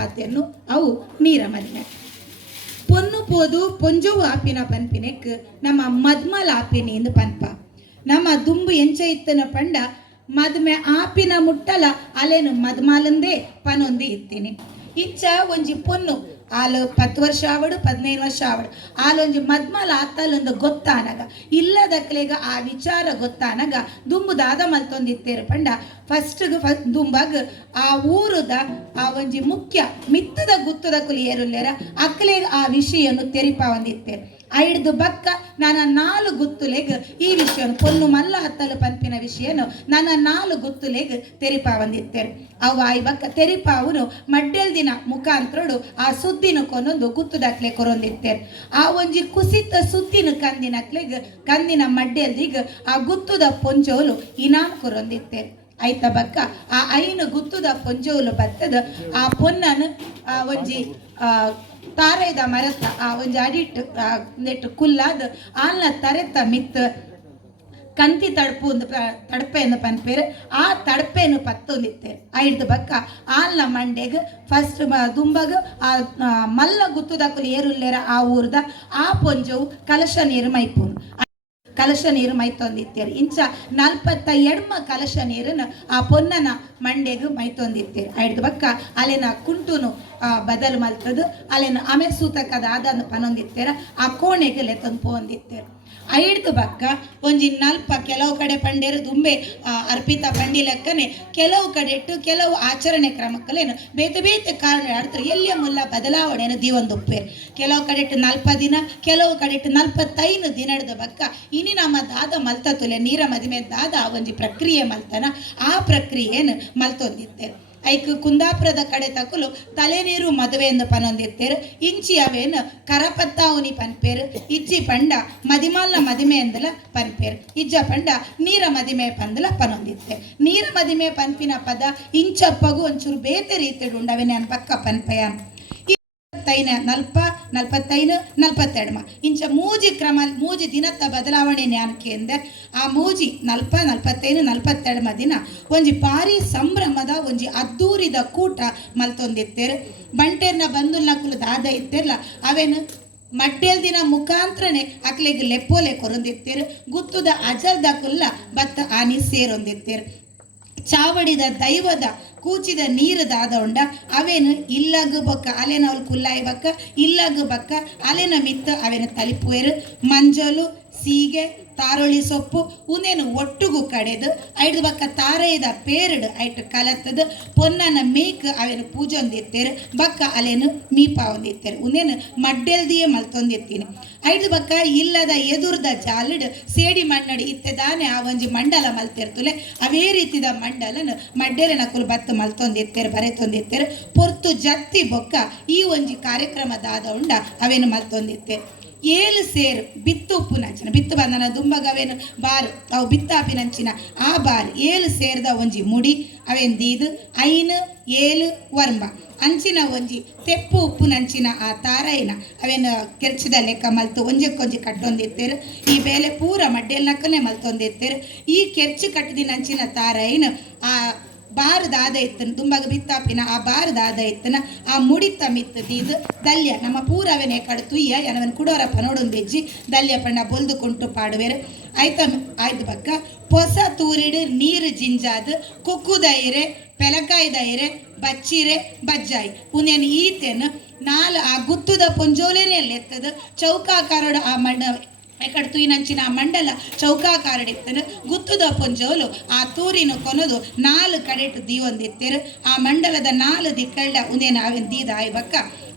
ಪಾತೆಯನ್ನು ಅವು ನೀರ ಮದಿಮೆ ಪೊನ್ನು ಪೋದು ಪೊಂಜವು ಆಪಿನ ಪನ್ಪಿನೆಕ್ ನಮ್ಮ ಮದ್ಮಲ ಆಪಿನಿ ಎಂದು ಪನ್ಪ ನಮ್ಮ ದುಂಬು ಎಂಚ ಇತ್ತನ ಪಂಡ ಮದ್ಮೆ ಆಪಿನ ಮುಟ್ಟಲ ಅಲೆನು ಮದ್ಮಾಲಂದೇ ಪನೊಂದಿ ಇತ್ತೀನಿ ಇಂಚ ಒಂಜಿ ಪೊನ್ನು ಆಲು 10 ವರ್ಷ ಆವಡು 15 ವರ್ಷ ಆವಡು ಆಲೊಂಜಿ ಮದ್ಮಲ ಆತಲೊಂದು ಗೊತ್ತಾನಗ ಇಲ್ಲದಕ್ಲೆಗ ಆ ವಿಚಾರ ಗೊತ್ತಾನಗ ದುಂಬು ದಾದ ಮಲ್ತೊಂದಿತ್ತೇರು ಪಂಡ ಫಸ್ಟ್ ದುಂಬಾಗ ಆ ಊರುದ ಆ ಒಂಜಿ ಮುಖ್ಯ ಮಿತ್ತದ ಗುತ್ತದ ಕುಲಿ ಏರುಲ್ಲೇರ ಅಕ್ಲೆಗ ಆ ವಿಷಯನ್ನು ತೆರಿಪ ಒಂದಿತ್ತೇರು ಐಡ್ದು ಬಕ್ಕ ನನ್ನ 4 ಗುತ್ತುಲೆಗ್ ಈ ವಿಷಯ ಪೊನ್ನು ಮಲ್ಲ ಹತ್ತಲು ಪಂಪಿನ ವಿಷಯನು ನನ್ನ 4 ಗುತ್ತುಲೆಗ್ ತೆರಿಪ ಬಂದಿತ್ತೇರು ಅವು ಆಯ್ ಬಕ್ಕ ತೆರಿಪ ಅವನು ಮಡ್ಡೆಲ್ ದಿನ ಮುಖಾಂತರಡು ಆ ಸುದ್ದಿನ ಕೊನೊಂದು ಗುತ್ತುದಕ್ಲೆ ಕೊರೊಂದಿತ್ತೇರು ಆ ಒಂಜಿ ಕುಸಿತ ಸುದ್ದಿನ ಕಂದಿನ ಮಡ್ಡೆಲ್ದಿಗ್ ಆ ಗುತ್ತುದ ಪೊಂಜೋಲು ಇನಾಮ್ ಕೊರೊಂದಿತ್ತೇರು ಐತ ಬಕ್ಕ ಆ ಐನು ಗುತ್ತುದ ಪೊಂಜೋಲು ಬತ್ತದ ಆ ಪೊನ್ನನು ಆ ಒಂಜಿ ತಾರೆದ ಮರತ ಆ ಒಂಜಿ ಅಡಿಟ್ ನೆಟ್ಟು ಕುಲ್ಲಾದ ಆಲ್ನ ತರೆತ ಮಿತ್ ಕಂತಿ ತಡ್ಪು ಒಂದು ತಡಪೆಯನ್ನು ಪನ್ಪೇರು ಆ ತಡಪೆಯನ್ನು ಪತ್ತೊಂದಿತ್ತೇರು ಐಡ್ದು ಬಕ್ಕ ಆಲ್ನ ಮಂಡೆಗ್ ಫಸ್ಟ್ ದುಂಬಗ ಆ ಮಲ್ಲ ಗುತ್ತುದ ಕುಲಿ ಏರುಲ್ಲೇರ ಆ ಊರ್ದ ಆ ಪೊಂಜವು ಕಲಶ ನೀರು ಮೈಪುನು ಕಲಶ ನೀರು ಮೈತೊಂದಿತ್ತೇರು ಇಂಚ 42 ಕಲಶ ನೀರನ್ನು ಆ ಪೊನ್ನನ ಮಂಡೆಗೂ ಮೈತೊಂದಿತ್ತೇರು ಐಡ್ದು ಬಕ್ಕ ಅಲೆನ ಕುಂಟುನು ಬದಲು ಮಲ್ತದು ಅಲೆನ ಆಮೆ ಸೂತಕದ ಆದನ್ನು ಪನೊಂದಿತ್ತೇರ ಆ ಕೋಣೆಗೆ ಲೆತ್ತೊಂದು ಪೋಂದಿತ್ತೇರು ಐಡ್ದು ಬಕ್ಕ ಒಂಜಿ ನಲ್ಪ ಕೆಲವು ಕಡೆ ಪಂಡೇರು ದುಂಬೆ ಅರ್ಪಿತ ಪಂಡಿ ಲೆಕ್ಕನೆ ಕೆಲವು ಕಡೆ ಇಟ್ಟು ಕೆಲವು ಆಚರಣೆ ಕ್ರಮಕ್ಕಲೇನು ಬೇತೆ ಬೇತೆ ಕಾರಣ ಆಡ್ತಾರೆ ಎಲ್ಲಿಯ ಮುಲ್ಲ ಬದಲಾವಣೆಯನ್ನು ದೀವೊಂದುಪ್ಪೇರು ಕೆಲವು ಕಡೆ ಇಟ್ಟು 40 ದಿನ ಕೆಲವು ಕಡೆ ಇಟ್ಟು 45 ದಿನದ ಬಕ್ಕ ಇನಿ ನಮ್ಮ ದಾದ ಮಲ್ತತುಲೆ ನೀರ ಮದಿಮೆ ದಾದ ಒಂಜಿ ಪ್ರಕ್ರಿಯೆ ಮಲ್ತನ ಆ ಪ್ರಕ್ರಿಯೆಯನ್ನು ಮಲ್ತೊಂದಿತ್ತೇರು ಐಕ್ ಕುಂದಾಪುರದ ಕಡೆ ತಕುಲು ತಲೆ ನೀರು ಮದುವೆ ಎಂದು ಪನೊಂದಿತ್ತೇರು ಇಂಚಿ ಅವೇನು ಕರಪತ್ತಾವುನಿ ಪನ್ಪೇರು ಇಜ್ಜಿ ಪಂಡ ಮದಿಮಾಲ್ನ ಮದಿಮೆ ಎಂದಲ ಪನ್ಪೇರು ಇಜ್ಜ ಪಂಡ ನೀರ ಮದಿಮೆ ಪಂದಲ ಪನೊಂದಿತ್ತೆ ನೀರ ಮದಿಮೆ ಪನ್ಪಿನ ಪದ ಇಂಚಪ್ಪಗು ಒಂಚೂರು ಬೇತೆ ರೀತಿ ಉಂಡವೇನೆ ಅನ್ ಪಕ್ಕ ಪನ್ಪಯ 45 42 ಇಂಚ ಮೂಜಿ ಕ್ರಮ ಮೂಜಿ ದಿನದ ಬದಲಾವಣೆ ನ್ಯಾನಕ್ಕೆ ಎಂದೆ ಆ ಮೂಜಿ 40 45 42 ದಿನ ಒಂಜಿ ಭಾರಿ ಸಂಭ್ರಮದ ಒಂಜಿ ಅದ್ದೂರಿದ ಕೂಟ ಮಲ್ತೊಂದಿತ್ತೇರು ಬಂಟೆರ್ನ ಬಂದುಲ್ನ ಕುಲು ದಾದ ಇತ್ತೇರ್ಲ ಅವೇನು ಮಡ್ಡೆಲ್ ದಿನ ಮುಖಾಂತರನೇ ಅಕ್ಲೆಗ್ ಲೆಪ್ಪೋಲೆ ಕೊರೊಂದಿತ್ತೇರು ಗುತ್ತುದ ಅಜಲ್ದ ಕುಲ್ಲ ಬತ್ತ ಆನಿ ಸೇರೊಂದಿತ್ತೇರು ಚಾವಡಿದ ದೈವದ ಕೂಚಿದ ನೀರು ದಾದ ಉಂಡ ಅವೇನು ಇಲ್ಲಗು ಬಕ್ಕ ಅಲೆನ ಅವಳು ಕುಲ್ಲಾಯಿ ಬಕ್ಕ ಇಲ್ಲಗು ಬಕ್ಕ ಅಲೆನ ಮಿತ್ತ ಅವೇನು ತಲಿಪುವೆರು ಮಂಜಲು ಸೀಗೆ ತಾರೊಳಿ ಸೊಪ್ಪು ಉನೇನು ಒಟ್ಟುಗು ಕಡೆದು ಐದು ಬಕ್ಕ ತಾರೆಯದ ಪೇರಡು ಐಟು ಕಲತ್ತದು ಪೊನ್ನನ ಮೇಕ್ ಅವೇನು ಪೂಜೆ ಹೊಂದಿತ್ತೇರು ಬಕ್ಕ ಅಲೆನು ಮೀಪ ಹೊಂದಿತ್ತೇರು ಉನೇನು ಮಡ್ಡೆಲ್ದಿಯೇ ಮಲ್ತೊಂದಿತ್ತೀನಿ ಐದು ಬಕ್ಕ ಇಲ್ಲದ ಎದುರ್ದ ಜಾಲಡ್ ಸೇಡಿ ಮಣ್ಣಡಿ ಇತ್ತೆದಾನೆ ಆ ಒಂಜಿ ಮಂಡಲ ಮಲ್ತಿರ್ತುಲೆ ಅವೇ ರೀತಿದ ಮಂಡಲನು ಮಡ್ಡೆಲಿನ ಕುಲು ಬತ್ತು ಮಲ್ತೊಂದಿತ್ತೇರು ಬರೆತೊಂದಿತ್ತೇರು ಪೊರ್ತು ಜತ್ತಿ ಬೊಕ್ಕ ಈ ಒಂಜಿ ಕಾರ್ಯಕ್ರಮದಾದ ಉಂಡ ಅವೇನು ಮಲ್ತೊಂದಿತ್ತೇರು 7 ಸೇರು ಬಿತ್ತು ಉಪ್ಪು ನಂಚಿನ ಬಿತ್ತು ಬಂದನ ದುಂಬಗವೇನು ಬಾರು ಅವು ಬಿತ್ತಾಪಿನಂಚಿನ ಆ ಬಾರು 7 ಸೇರ್ದ ಒಂಜಿ ಮುಡಿ ಅವೇನು ದೀದು 5 7 ವರ್ಂಬ ಅಂಚಿನ ಒಂಜಿ ತೆಪ್ಪು ಉಪ್ಪು ನಂಚಿನ ಆ ತಾರಾಯಿನ ಅವೇನು ಕೆರ್ಚಿದ ಲೆಕ್ಕ ಮಲ್ತು ಒಂಜಕ್ಕೊಂಜಿ ಕಟ್ಟೊಂದಿತ್ತೇರು ಈ ಬೇಲೆ ಪೂರ ಮಡ್ಡೆಲ್ನಕ್ಕನೆ ಮಲ್ತೊಂದಿತ್ತೇರು ಈ ಕೆರ್ಚಿ ಕಟ್ಟದಿನ ಅಂಚಿನ ತಾರಾಯಿನ ಆ ಬಾರದಾದ ಇತ್ತನ ತುಂಬಾಗ ಬಿತ್ತಾಪಿನ ಆ ಬಾರದಾದ ಇತ್ತನ ಆ ಮುಡಿತ ಮಿತ್ತ ದೀದು ದಲ್ಯ ನಮ್ಮ ಪೂರವನೇ ಕಡು ತುಯ್ಯ ಏನವನ್ ಕುಡೋರಪ್ಪ ನೋಡೊಂದು ಬೆಜ್ಜಿ ದಲ್ಯ ಪಂಡ ಬೊಲ್ದು ಕೊಂಟು ಪಾಡುವೆರು ಆಯ್ತು ಬಕ್ಕ ಹೊಸ ತೂರಿಡು ನೀರು ಜಿಂಜಾದು ಕುಕ್ಕುದೈರೆ ಪೆಲಕಾಯ್ದೈರೆ ಬಚ್ಚಿರೆ ಬಜ್ಜಾಯಿ ಉನೇನು ಈತೇನು ಆ ಗುತ್ತುದ ಪೊಂಜೋಲೆನೇ ಎತ್ತದ ಚೌಕಾಕಾರಡು ಆ ಮಣ್ಣ ಎಕಡ್ತು ಈ ನಂಚಿನ ಆ ಮಂಡಲ ಚೌಕಾಕಾರಡಿತ್ತನು ಗುತ್ತುದ ಪೊಂಜೋಲು ಆ ತೂರಿನ ಕೊನದು 4 ಕಡೆಟು ದೀವೊಂದಿತ್ತೇರು ಆ ಮಂಡಲದ 4 ದಿಕ್ಕಳ್ಳ ಉಂದೇನ ಅವೇನು ದೀದ ಆಯ್ಬಕ್ಕ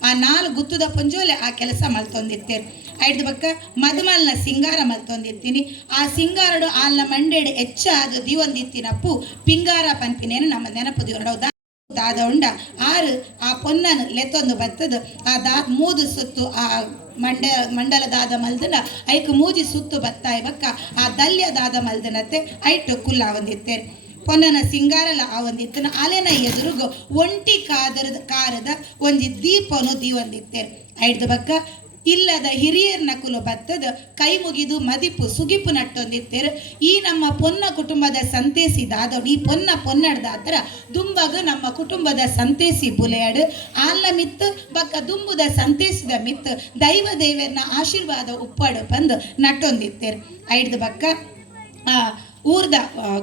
ಆ 4 ಗುತ್ತುದ ಪೊಂಜೋಲೆ ಆ ಕೆಲಸ ಮಲ್ತೊಂದಿತ್ತೇರು ಐದು ಬಕ್ಕ ಮದುಮಲ್ನ ಸಿಂಗಾರ ಮಲ್ತೊಂದಿತ್ತೀನಿ ಆ ಸಿಂಗಾರಡು ಆಲ್ನ ಮಂಡೆಡು ಹೆಚ್ಚಾದು ದೀವೊಂದಿತ್ತಿನಪ್ಪು ಪಿಂಗಾರ ಪನ್ಪಿನೇನು ನಮ್ಮ ನೆನಪು ದಿವನಡ ದಾದ ಉಂಡ ಆ ಪೊನ್ನನು ಲೆತ್ತೊಂದು ಬತ್ತದು ಆ ಮೂದು ಸುತ್ತು ಆ ಮಂಡಲದಾದ ಮಲ್ದನ ಐಕ್ ಮೂಜಿ ಸುತ್ತು ಬತ್ತಾಯ ಬಕ್ಕ ಆ ದಲ್ಯದಾದ ಮಲ್ದನತ್ತೆ ಐಟು ಕುಲ್ಲ ಒಂದಿತ್ತೇರು ಪೊನ್ನನ ಸಿಂಗಾರಲ ಆ ಒಂದಿತ್ತನ ಅಲೆನ ಎದುರುಗು ಒಂಟಿ ಕಾರದ ಒಂಜಿ ದೀಪನು ದೀವೊಂದಿತ್ತೇರು ಐದು ಬಕ್ಕ ಇಲ್ಲದ ಹಿರಿಯರ್ನ ಕುಲು ಬತ್ತದ ಕೈ ಮುಗಿದು ಮದಿಪು ಸುಗಿಪು ನಟ್ಟೊಂದಿತ್ತೇರು ಈ ನಮ್ಮ ಪೊನ್ನ ಕುಟುಂಬದ ಸಂತೇಸಿ ದಾದೋಡು ಈ ಪೊನ್ನಡ್ದಾತರ ದುಂಬಗ ನಮ್ಮ ಕುಟುಂಬದ ಸಂತೇಸಿ ಬುಲೆಯಡು ಆಲ್ನ ಮಿತ್ತು ಬಕ್ಕ ದುಂಬುದ ಸಂತೇಸಿದ ಮಿತ್ತು ದೈವ ದೇವರ್ನ ಆಶೀರ್ವಾದ ಉಪ್ಪಡು ಬಂದು ನಟ್ಟೊಂದಿತ್ತೇರು ಐಡ್ದು ಬಕ್ಕ ಊರ್ದ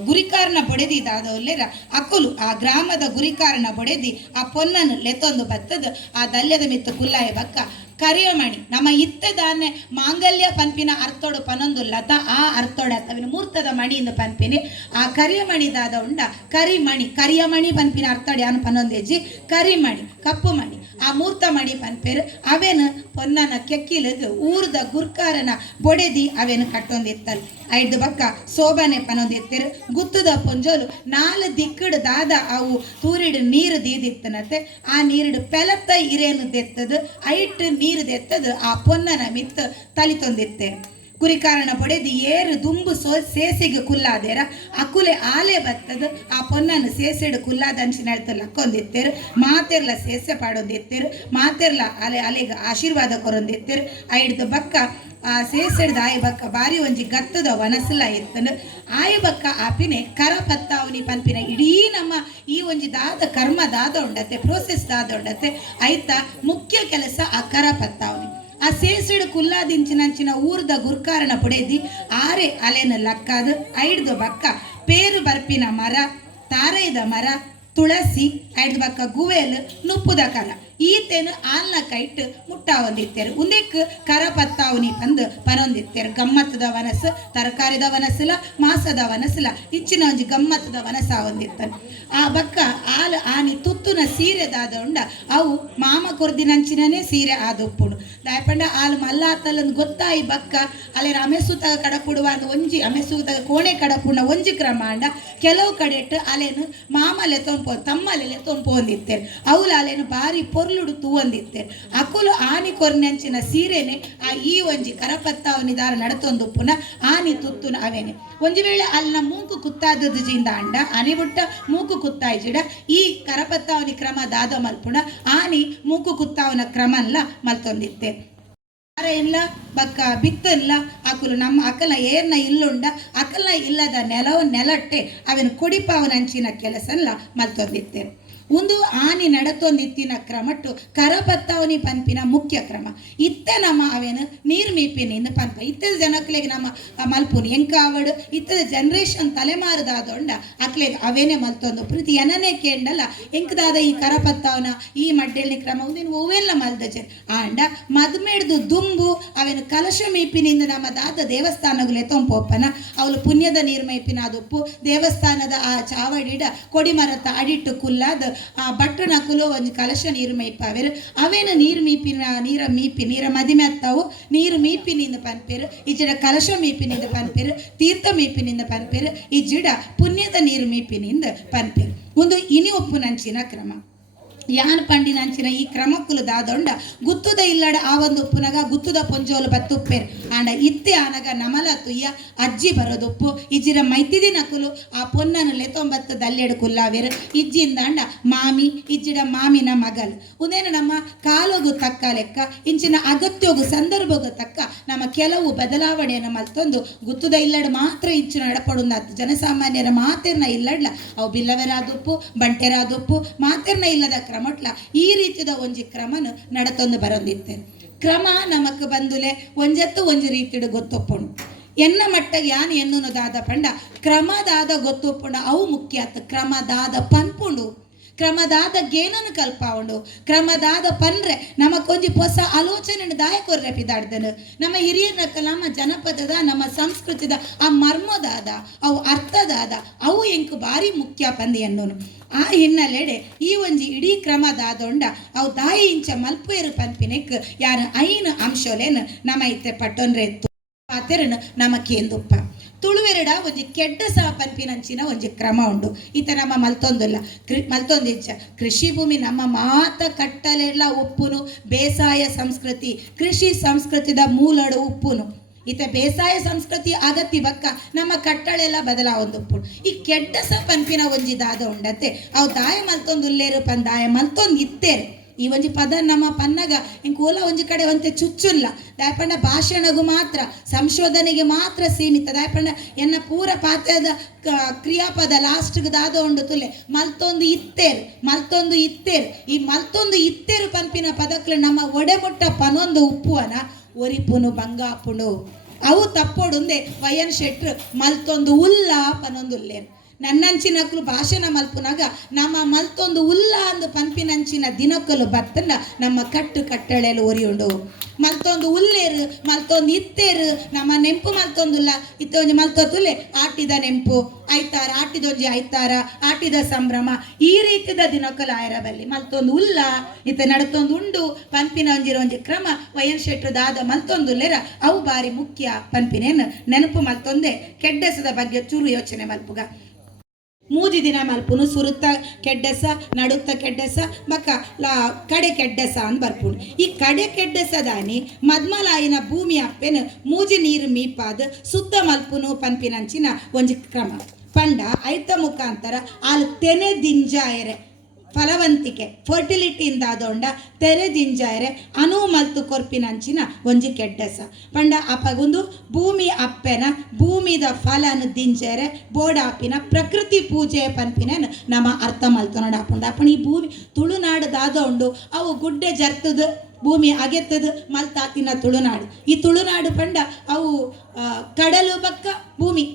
ಗುರಿಕಾರನ ಬೊಡೆದಿದಾದವಲ್ಲೇರ ಅಕ್ಕುಲು ಆ ಗ್ರಾಮದ ಗುರಿಕಾರನ ಬೊಡೆದಿ ಆ ಪೊನ್ನನ್ನು ಲೆತ್ತೊಂದು ಬತ್ತದ ಆ ದಲ್ಯದ ಮಿತ್ತು ಕುಲ್ಲಾಯ ಬಕ್ಕ ಕರಿಯಮಣಿ ನಮ್ಮ ಇತ್ತದಾನೆ ಮಾಂಗಲ್ಯ ಪನ್ಪಿನ ಅರ್ಥೋಡು ಪನೊಂದು ಲತ ಆ ಅರ್ಥೋಡ ಅವಿನ ಮೂರ್ತದ ಮಣಿಯಿಂದ ಪನ್ಪಿನಿ ಆ ಕರಿಯಮಣಿದಾದ ಉಂಡ ಕರಿಮಣಿ ಕರಿಯಮಣಿ ಪನ್ಪಿನ ಅರ್ಥೋಡು ಯಾನು ಪನೊಂದೇಜಿ ಕರಿಮಣಿ ಕಪ್ಪು ಮಣಿ ಆ ಮೂರ್ತ ಮಣಿ ಪನ್ಪೇರು ಅವೇನು ಪೊನ್ನನ ಕೆಕ್ಕಿಲದು ಊರ್ದ ಗುರ್ಕಾರನ ಬೊಡೆದಿ ಅವೇನು ಕಟ್ಟೊಂದಿತ್ತಲ್ ಐದು ಬಕ್ಕ ಸೋಬನೆ ಪನೊಂದಿತ್ತೇರು ಗುತ್ತದ ಪೊಂಜೋಲು ನಾಲ್ ದಿಕ್ಕಡು ದಾದ ಅವು ತೂರಿಡು ನೀರು ದೀದಿತ್ತನತೆ ಆ ನೀರಿಡು ಪೆಲತ್ತ ಇರೇನು ದೆತ್ತದು ಐಟ್ ನೀರು ದೆತ್ತದು ಆ ಪೊನ್ನನ ಮಿತ್ತು ತಲಿತೊಂದಿತ್ತೇರು ಕುರಿಕಾರನ ಪೊಡೆದು ಏರು ದುಂಬು ಸೇಸಿಗೆ ಕುಲ್ಲಾದೇರ ಅಕುಲೆ ಆಲೆ ಬತ್ತದು ಆ ಪೊನ್ನನ್ನು ಸೇಸೆಡು ಕುಲ್ಲಾದಂಚಿನ ಹೇಳ್ತಲ್ಲ ಅಕ್ಕೊಂದಿತ್ತೇರು ಮಾತೆರ್ಲ ಸೇಸೆ ಪಾಡೊಂದಿತ್ತೇರು ಮಾತೆರ್ಲ ಅಲೆಗೆ ಆಶೀರ್ವಾದ ಕೊರೊಂದಿತ್ತೇರು ಐಡ್ದು ಬಕ್ಕ ಆ ಸೇಸೆಡ್ದ ಆಯ ಬಕ್ಕ ಬಾರಿ ಒಂಜಿ ಗತ್ತದ ವನಸಲ ಎತ್ತನು ಆಯ ಬಕ್ಕ ಆಪಿನೆ ಕರ ಪತ್ತಾವನಿ ಪನ್ಪಿನ ಇಡೀ ನಮ್ಮ ಈ ಒಂಜಿ ದಾದ ಕರ್ಮ ದಾದ ಉಂಡತೆ ಪ್ರೋಸೆಸ್ ದಾದ ಉಂಡತೆ ಐತ ಮುಖ್ಯ ಕೆಲಸ ಆ ಕರ ಪತ್ತಾವನಿ ಆ ಸೇಸೆಡು ಕುಲ್ಲಾದಿಂಚಿನಂಚಿನ ಊರ್ದ ಗುರ್ಕಾರನ ಪೊಡೆದಿ ಆರೆ ಅಲೆನ ಲಕ್ಕಾದು ಐಡ್ದು ಬಕ್ಕ ಪೇರು ಬರ್ಪಿನ ಮರ ತಾರೈದ ಮರ ತುಳಸಿ ಐಡ್ದು ಬಕ್ಕ ಗುವೇಲು ನುಪ್ಪುದ ಕರ ಈತೇನು ಆಲ್ನ ಕೈಟ್ ಮುಟ್ಟಾವೊಂದಿತ್ತೇರು ಉಂದೆಕ್ ಕರ ಪತ್ತಾವನಿ ಬಂದು ಪನೊಂದಿತ್ತೇರು ಗಮ್ಮತ್ತದ ವನಸು ತರಕಾರಿದ ವನಸಲ ಮಾಸದ ವನಸಲ ಇಚ್ಚಿನ ಒಂಜಿ ಗಮ್ಮತ್ತದ ವನಸ ಒಂದಿತ್ತನು ಆ ಬಕ್ಕ ಆಲ್ ಆನಿ ತುತ್ತುನ ಸೀರೆ ದಾದ ಉಂಡ ಅವು ಮಾಮ ಕೊರ್ದಿನಂಚಿನೇ ಸೀರೆ ಆದ ಉಪ್ಪುಡು ದಾಯಪಂಡ ಆಲ್ ಮಲ್ಲಾತಲ್ಲಂದು ಗೊತ್ತಾಯಿ ಬಕ್ಕ ಅಲ್ಲೇ ಅಮೆಸೂತಗ ಕಡಪುಡುವ ಅಂದು ಒಂಜಿ ಅಮೆಸೂತಗ ಕೋಣೆ ಕಡಪುಂಡ ಒಂಜಿ ಕ್ರಮ ಅಂಡ ಕೆಲವು ಕಡೆಟ್ಟು ಅಲೆನು ಮಾಮಲೆ ತೊಂಪೋ ತಮ್ಮಲೆ ತೊಂಪೊಂದಿತ್ತೇರು ಅವಳು ಅಲೆನು ಬಾರಿ ಪೊರ್ಲುಡು ತೂವಂದಿತ್ತೇರು ಅಕುಲು ಆನಿ ಕೊರ್ನಂಚಿನ ಸೀರೆನೆ ಆ ಈ ಒಂಜಿ ಕರಪತ್ತಾವನಿ ದಾರ ನಡತೊಂದು ಪುನಃ ಆನಿ ತುತ್ತುನ ಅವೇನೆ ಒಂಜಿ ವೇಳೆ ಅಲ್ಲಿನ ಮೂಕು ಕುತ್ತಾದದ್ದು ಜಿಂದ ಅಂಡ ಆನಿ ಬುಟ್ಟ ಮೂಕು ಕುತ್ತಾಯಿ ಜಿಡ ಈ ಕರಪತ್ತಾವನಿ ಕ್ರಮ ದಾದ ಮಲ್ಪುಣ ಆನಿ ಮೂಕು ಕುತ್ತಾವನ ಕ್ರಮಲ್ಲ ಮಲ್ತೊಂದಿತ್ತೆ ಇಲ್ಲ ಬಕ್ಕ ಬಿತ್ತಲ್ಲ ಅಕುಲು ನಮ್ಮ ಅಕಲ ಏರ್ನ ಇಲ್ಲುಂಡ ಅಕಲ್ನ ಇಲ್ಲದ ನೆಲಟ್ಟೆ ಅವನು ಕೊಡಿಪಾವನಂಚಿನ ಕೆಲಸಲ್ಲ ಮಲ್ತೊಂದಿತ್ತೇನೆ ಒಂದು ಆನಿ ನಡತೊಂದಿತ್ತಿನ ಕ್ರಮಟ್ಟು ಕರಪತ್ತಾವನಿ ಪನ್ಪಿನ ಮುಖ್ಯ ಕ್ರಮ ಇತ್ತೆ ನಮ್ಮ ಅವೇನು ನೀರು ಮೀಪಿನಿಂದ ಪನ್ಪ ಇತ್ತದ ಜನಕ್ಲೆಗೆ ನಮ್ಮ ಮಲ್ಪುನಿ ಎಂಕ ಅವಡು ಇತ್ತದ ಜನರೇಷನ್ ತಲೆಮಾರದಾದೊಂಡ ಅಕ್ಲೆಗೆ ಅವೇನೆ ಮಲ್ತೊಂದು ಪ್ರೀತಿ ಏನನೇ ಕೇಂಡಲ್ಲ ಎಂಕದಾದ ಈ ಕರಪತ್ತಾವನ ಈ ಮಡ್ಡೆಳ್ಳಿ ಕ್ರಮ ಒಂದಿನ ಓವೆಲ್ಲ ಮಲ್ದಜೆ ಆಂಡ ಮದ್ಮೇಡ್ದು ದುಂಬು ಅವೇನು ಕಲಶ ಮೀಪಿನಿಂದ ನಮ್ಮ ದಾದ ದೇವಸ್ಥಾನಗಳೇ ತೊಂಪೊಪ್ಪನ ಅವಳು ಪುಣ್ಯದ ನೀರು ಮೈಪಿನ ಅದುಪ್ಪು ದೇವಸ್ಥಾನದ ಆ ಚಾವಡಿಡ ಕೊಡಿಮರತ ಅಡಿಟ್ಟು ಕುಲ್ಲಾದ ಆ ಬಟ್ಟಣ ಕುಲೋ ಒಂದು ಕಲಶ ನೀರು ಮೈಪಾವೇರು ಅವೇನು ನೀರು ಮೀಪಿನ ನೀರ ಮದಿಮೆ ಅತ್ತಾವು ನೀರು ಮೀಪಿನಿಂದ ಪನ್ಪೇರು ಈ ಜಿಡ ಕಲಶ ಮೀಪಿನಿಂದ ಪನ್ಪೇರು ತೀರ್ಥ ಮೀಪಿನಿಂದ ಪನ್ಪೇರು ಈ ಜಿಡ ಪುಣ್ಯದ ನೀರು ಮೀಪಿನಿಂದ ಪನ್ಪೇರು ಒಂದು ಇನಿ ಒಪ್ಪುನಂಚಿನ ಕ್ರಮ ಯಾನ್ ಪಂಡಿನಂಚಿನ ಈ ಕ್ರಮಕ್ಕುಲು ದಾದೊಂಡ ಗುತ್ತುದ ಇಲ್ಲಡ ಆ ಒಂದು ಪುನಗ ಗುತ್ತುದ ಪೊಂಜೋಲು ಬತ್ತುಪ್ಪೇರು ಆಂಡ ಇತ್ತೆ ಆನಗ ನಮಲ ತುಯ್ಯ ಅಜ್ಜಿ ಬರೋದುಪ್ಪು ಇಜ್ಜಿರ ಮೈತಿದಿ ನಕುಲು ಆ ಪೊನ್ನನು ಲೆತೊಂಬತ್ತು ದಲ್ಲೆಡು ಕುಲ್ಲಾವೇರು ಇಜ್ಜಿಂದಾಂಡ ಮಾಮಿ ಇಜ್ಜಿಡ ಮಾಮಿನ ಮಗಲು ಉದೇನು ನಮ್ಮ ಕಾಲೋಗು ತಕ್ಕ ಲೆಕ್ಕ ಇಂಚಿನ ಅಗತ್ಯೋಗು ಸಂದರ್ಭಗೂ ತಕ್ಕ ನಮ್ಮ ಕೆಲವು ಬದಲಾವಣೆಯನ್ನು ಮಲ್ತೊಂದು ಗುತ್ತುದ ಇಲ್ಲಡ ಮಾತ್ರ ಇಂಚಿನ ನಡಪಡುಂದಾತು ಜನಸಾಮಾನ್ಯರ ಮಾತೆರ್ನ ಇಲ್ಲಡ್ಲ ಅವು ಬಿಲ್ಲವರಾದುಪ್ಪು ಬಂಟೆರಾದುಪ್ಪು ಮಾತೆರ್ನ ಇಲ್ಲದ ಕ್ರಮಟ್ಲ ಈ ರೀತಿಯ ಒಂಜಿ ಕ್ರಮನು ನಡತೊಂದು ಬರೋದಿತ್ತೇನೆ ಕ್ರಮ ನಮಕ್ ಬಂದುಲೆ ಒಂಜತ್ತು ಒಂಜಿ ರೀತಿಡು ಗೊತ್ತೊಪ್ಪುಂಡು ಎನ್ನ ಮಟ್ಟಗೆ ಯಾನ್ ಎನ್ನುನು ದಾದ ಪಂಡ ಕ್ರಮದಾದ ಗೊತ್ತೊಪ್ಪುಂಡ ಅವು ಮುಖ್ಯ ಆತ ಕ್ರಮದಾದ ಪನ್ಪುಂಡು ಕ್ರಮದಾದ ಗೇನನ್ನು ಕಲ್ಪಾವುಂಡು ಕ್ರಮದಾದ ಪನ್ರೆ ನಮಕೊಂಜಿ ಹೊಸ ಆಲೋಚನೆ ದಾಯಕೊರ್ರೆ ಪಿದಾಡ್ದನು ನಮ್ಮ ಹಿರಿಯರ ನಮ್ಮ ಜನಪದದ ನಮ್ಮ ಸಂಸ್ಕೃತಿದ ಆ ಮರ್ಮದಾದ ಅವು ಅರ್ಥದಾದ ಅವು ಎಂಕು ಬಾರಿ ಮುಖ್ಯ ಪಂದಿ ಅನ್ನೋನು ಆ ಹಿನ್ನೆಲೆಡೆ ಈ ಒಂಜಿ ಇಡೀ ಕ್ರಮದಾದೊಂಡ ಅವು ದಾಯಿ ಇಂಚ ಮಲ್ಪೇರು ಪನ್ಪಿನೆಕ್ ಯಾರು ಐನು ಅಂಶೋಲೇನು ನಮ್ಮ ಇತ್ತೆ ಪಟ್ಟೊಂದ್ರೆ ಪಾತೆರನು ನಮ್ಮ ಕೇಂದುಪ್ಪ ತುಳುವೆರಡ ಒಂಜಿ ಕೆಡ್ಡ ಸಹ ಪನ್ಪಿನಂಚಿನ ಒಂಜಿ ಕ್ರಮ ಉಂಡು ಈತ ನಮ್ಮ ಮಲ್ತೊಂದುಲ್ಲ ಮಲ್ತೊಂದಿಚ್ಚ ಕೃಷಿ ಭೂಮಿ ನಮ್ಮ ಮಾತ ಕಟ್ಟಲೆಲ್ಲ ಉಪ್ಪುನು ಬೇಸಾಯ ಸಂಸ್ಕೃತಿ ಕೃಷಿ ಸಂಸ್ಕೃತಿದ ಮೂಲಡು ಉಪ್ಪುನು ಈತ ಬೇಸಾಯ ಸಂಸ್ಕೃತಿ ಅಗತ್ಯ ಬಕ್ಕ ನಮ್ಮ ಕಟ್ಟಳೆಲ್ಲ ಬದಲಾವೊಂದುಪ್ಪುಡು ಈ ಕೆಡ್ಡ ಸಹ ಪನ್ಪಿನ ಒಂಜಿ ದಾದ ಉಂಡತೆ ಅವು ದಾಯ ಮಲ್ತೊಂದು ಉಲ್ಲೇರು ಪನ್ ದಾಯ ಮಲ್ತೊಂದು ಇತ್ತೇರು ಈ ಒಂಜಿ ಪದ ನಮ್ಮ ಪನ್ನಗ ಇಂಕೂಲ ಒಂಜಿ ಕಡೆ ಒಂತೆ ಚುಚ್ಚುಲ್ಲ ದಾಯಪಂಡ ಭಾಷಣಗೂ ಮಾತ್ರ ಸಂಶೋಧನೆಗೆ ಮಾತ್ರ ಸೀಮಿತ ದಾಯಪಂಡ ಎನ್ನ ಪೂರ ಪಾತ್ರದ ಕ್ರಿಯಾಪದ ಲಾಸ್ಟ್ಗೆ ದಾದ ಉಂಡು ತುಲೆ ಮಲ್ತೊಂದು ಇತ್ತೇರು ಈ ಮಲ್ತೊಂದು ಇತ್ತೇರು ಪಂಪಿನ ಪದಕ್ಲು ನಮ್ಮ ಒಡೆಮುಟ್ಟ ಪನೊಂದು ಉಪ್ಪುವನ ಒರಿಪುನು ಬಂಗಾಪುನು ಅವು ತಪ್ಪೋಡುಂದೆ ವಯನ್ ಶೆಟ್ರು ಮಲ್ತೊಂದು ಉಲ್ಲ ಪನೊಂದುಲ್ಲೇರು ನನ್ನಂಚಿನಕ್ಲು ಭಾಷಣ ಮಲ್ಪುನಾಗ ನಮ್ಮ ಮಲ್ತೊಂದು ಉಲ್ಲ ಅಂದು ಪಂಪಿನಂಚಿನ ದಿನಕ್ಕಲು ಬತ್ತಂಡ ನಮ್ಮ ಕಟ್ಟಳೆಲು ಒರಿಯುಂಡು ಮಲ್ತೊಂದು ಉಲ್ಲೇರು ಮಲ್ತೊಂದು ಇತ್ತೇರು ನಮ್ಮ ನೆಂಪು ಮಲ್ತೊಂದುಲ್ಲ ಇತ್ತೊಂಜಿ ಮಲ್ತೊತ್ತುಲೆ ಆಟಿದ ನೆಂಪು ಆಯ್ತಾರ ಆಟಿದೊಂಜಿ ಆಯ್ತಾರ ಆಟಿದ ಸಂಭ್ರಮ ಈ ರೀತಿದ ದಿನಕ್ಕಲು ಆಯರಬಲ್ಲಿ ಮಲ್ತೊಂದು ಉಲ್ಲ ಇತ್ತ ನಡತೊಂದು ಉಂಡು ಪಂಪಿನ ಒಂಜಿ ಕ್ರಮ ವಯನ್ ಶೆಟ್ರು ದಾದ ಮಲ್ತೊಂದುಲ್ಲೆರ ಅವು ಬಾರಿ ಮುಖ್ಯ ಪಂಪಿನೇನು ನೆನಪು ಮಲ್ತೊಂದೆ ಕೆಡ್ಡೆಸದ ಬಗ್ಗೆ ಚೂರು ಯೋಚನೆ ಮಲ್ಪುಗ ಮೂಜಿ ದಿನ ಮಲ್ಪುನು ಸುರುತ್ತ ಕೆಡ್ಡೆಸ ನಡುತ್ತ ಕೆಡ್ಡೆಸ ಬಕ್ಕ ಕಡೆ ಕೆಡ್ಡೆಸ ಅಂತ ಬರ್ಪುನು ಈ ಕಡೆ ಕೆಡ್ಡೆಸದಾನಿ ಮದ್ಮಲಾಯಿನ ಭೂಮಿ ಅಪ್ಪೆನು ಮೂಜಿ ನೀರು ಮೀಪಾದ ಸುತ್ತ ಮಲ್ಪುನು ಪಂಪಿನಂಚಿನ ಒಂಜಿ ಕ್ರಮ ಪಂಡ ಐತ ಮುಖಾಂತರ ಅಲ್ಲಿ ತೆನೆ ದಿಂಜಾಯರೆ ಫಲವಂತಿಕೆ ಫರ್ಟಿಲಿಟಿಯಿಂದ ಆದೊಂಡ ತೆರೆದಿಂಜಾಯರೆ ಅನು ಮಲ್ತು ಕೊರ್ಪಿನಂಚಿನ ಒಂಜಿ ಕೆಡ್ಡೆಸ ಪಂಡ ಅಪಗೊಂದು ಭೂಮಿ ಅಪ್ಪೆನ ಭೂಮಿದ ಫಲನು ದಿಂಜಾಯರೆ ಬೋಡಾಪಿನ ಪ್ರಕೃತಿ ಪೂಜೆ ಪನ್ಪಿನ ನಮ್ಮ ಅರ್ಥ ಮಲ್ತನೋಡ ಅಪ್ಪಂಡ ಅಪ್ಪಣ ಈ ಭೂಮಿ ತುಳುನಾಡುದಾದ ಉಂಡು ಅವು ಗುಡ್ಡೆ ಜರ್ತದ ಭೂಮಿ ಅಗೆತ್ತದು ಮಲ್ತಾತಿನ ತುಳುನಾಡು ಈ ತುಳುನಾಡು ಪಂಡ ಅವು ಕಡಲು ಬಕ್ಕ ಭೂಮಿ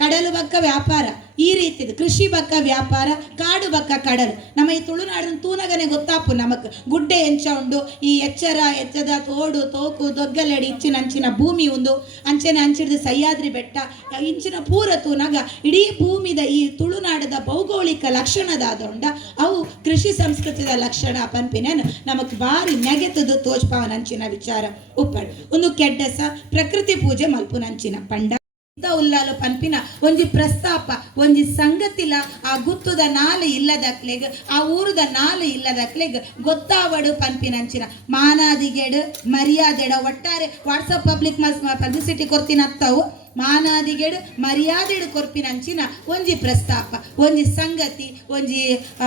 ಕಡಲು ಬಕ್ಕ ವ್ಯಾಪಾರ ಈ ರೀತಿದು ಕೃಷಿ ಬಕ್ಕ ವ್ಯಾಪಾರ ಕಾಡು ಬಕ್ಕ ಕಡಲು ನಮ್ಮ ಈ ತುಳುನಾಡಿನ ತೂನಗನೆ ಗೊತ್ತಾಪು ನಮಕ್ ಗುಡ್ಡೆ ಎಂಚ ಉಂಡು ಈ ಎಚ್ಚದ ತೋಡು ತೋಕು ದೊಗ್ಗಲಡಿ ಇಂಚಿನ ಭೂಮಿ ಉಂದು ಅಂಚೆನೆ ಅಂಚಿಡ್ದು ಸಹ್ಯಾದ್ರಿ ಬೆಟ್ಟ ಇಂಚಿನ ಪೂರ ತೂನಗ ಇಡೀ ಭೂಮಿದ ಈ ತುಳುನಾಡದ ಭೌಗೋಳಿಕ ಲಕ್ಷಣದಾದೊಂಡ ಅವು ಕೃಷಿ ಸಂಸ್ಕೃತಿದ ಲಕ್ಷಣ ಪಂಪಿನೇನು ನಮಕ್ ಬಾರಿ ನೆಗೆತದು ತೋಜ್ಪಾವನಂಚಿನ ವಿಚಾರ ಉಪ್ಪಡ್ ಒಂದು ಕೆಡ್ಡಸ ಪ್ರಕೃತಿ ಪೂಜೆ ಮಲ್ಪುನಂಚಿನ ಪಂಡ ಉಲ್ಲಾಲು ಪಂಪಿನ ಒಂಜಿ ಪ್ರಸ್ತಾಪ ಒಂಜಿ ಸಂಗತಿಲ ಆ ಗುತ್ತುದ ನಾಲು ಇಲ್ಲದಕ್ಲೆಗ್ ಆ ಊರುದ ನಾಲು ಇಲ್ಲದಕ್ಲೆಗ್ ಗೊತ್ತಾವಡು ಪಂಪಿನಂಚಿನ ಮಾನಾದಿಗೆಡು ಮರ್ಯಾದೆಡ ಒಟ್ಟಾರೆ ವಾಟ್ಸಪ್ ಪಬ್ಲಿಸಿಟಿ ಕೊರ್ತಿನ ಅತ್ತವು ಮಾನಾದಿಗೆಡು ಮರ್ಯಾದೆಡು ಕೊರ್ಪಿನಂಚಿನ ಒಂಜಿ ಪ್ರಸ್ತಾಪ ಒಂಜಿ ಸಂಗತಿ ಒಂಜಿ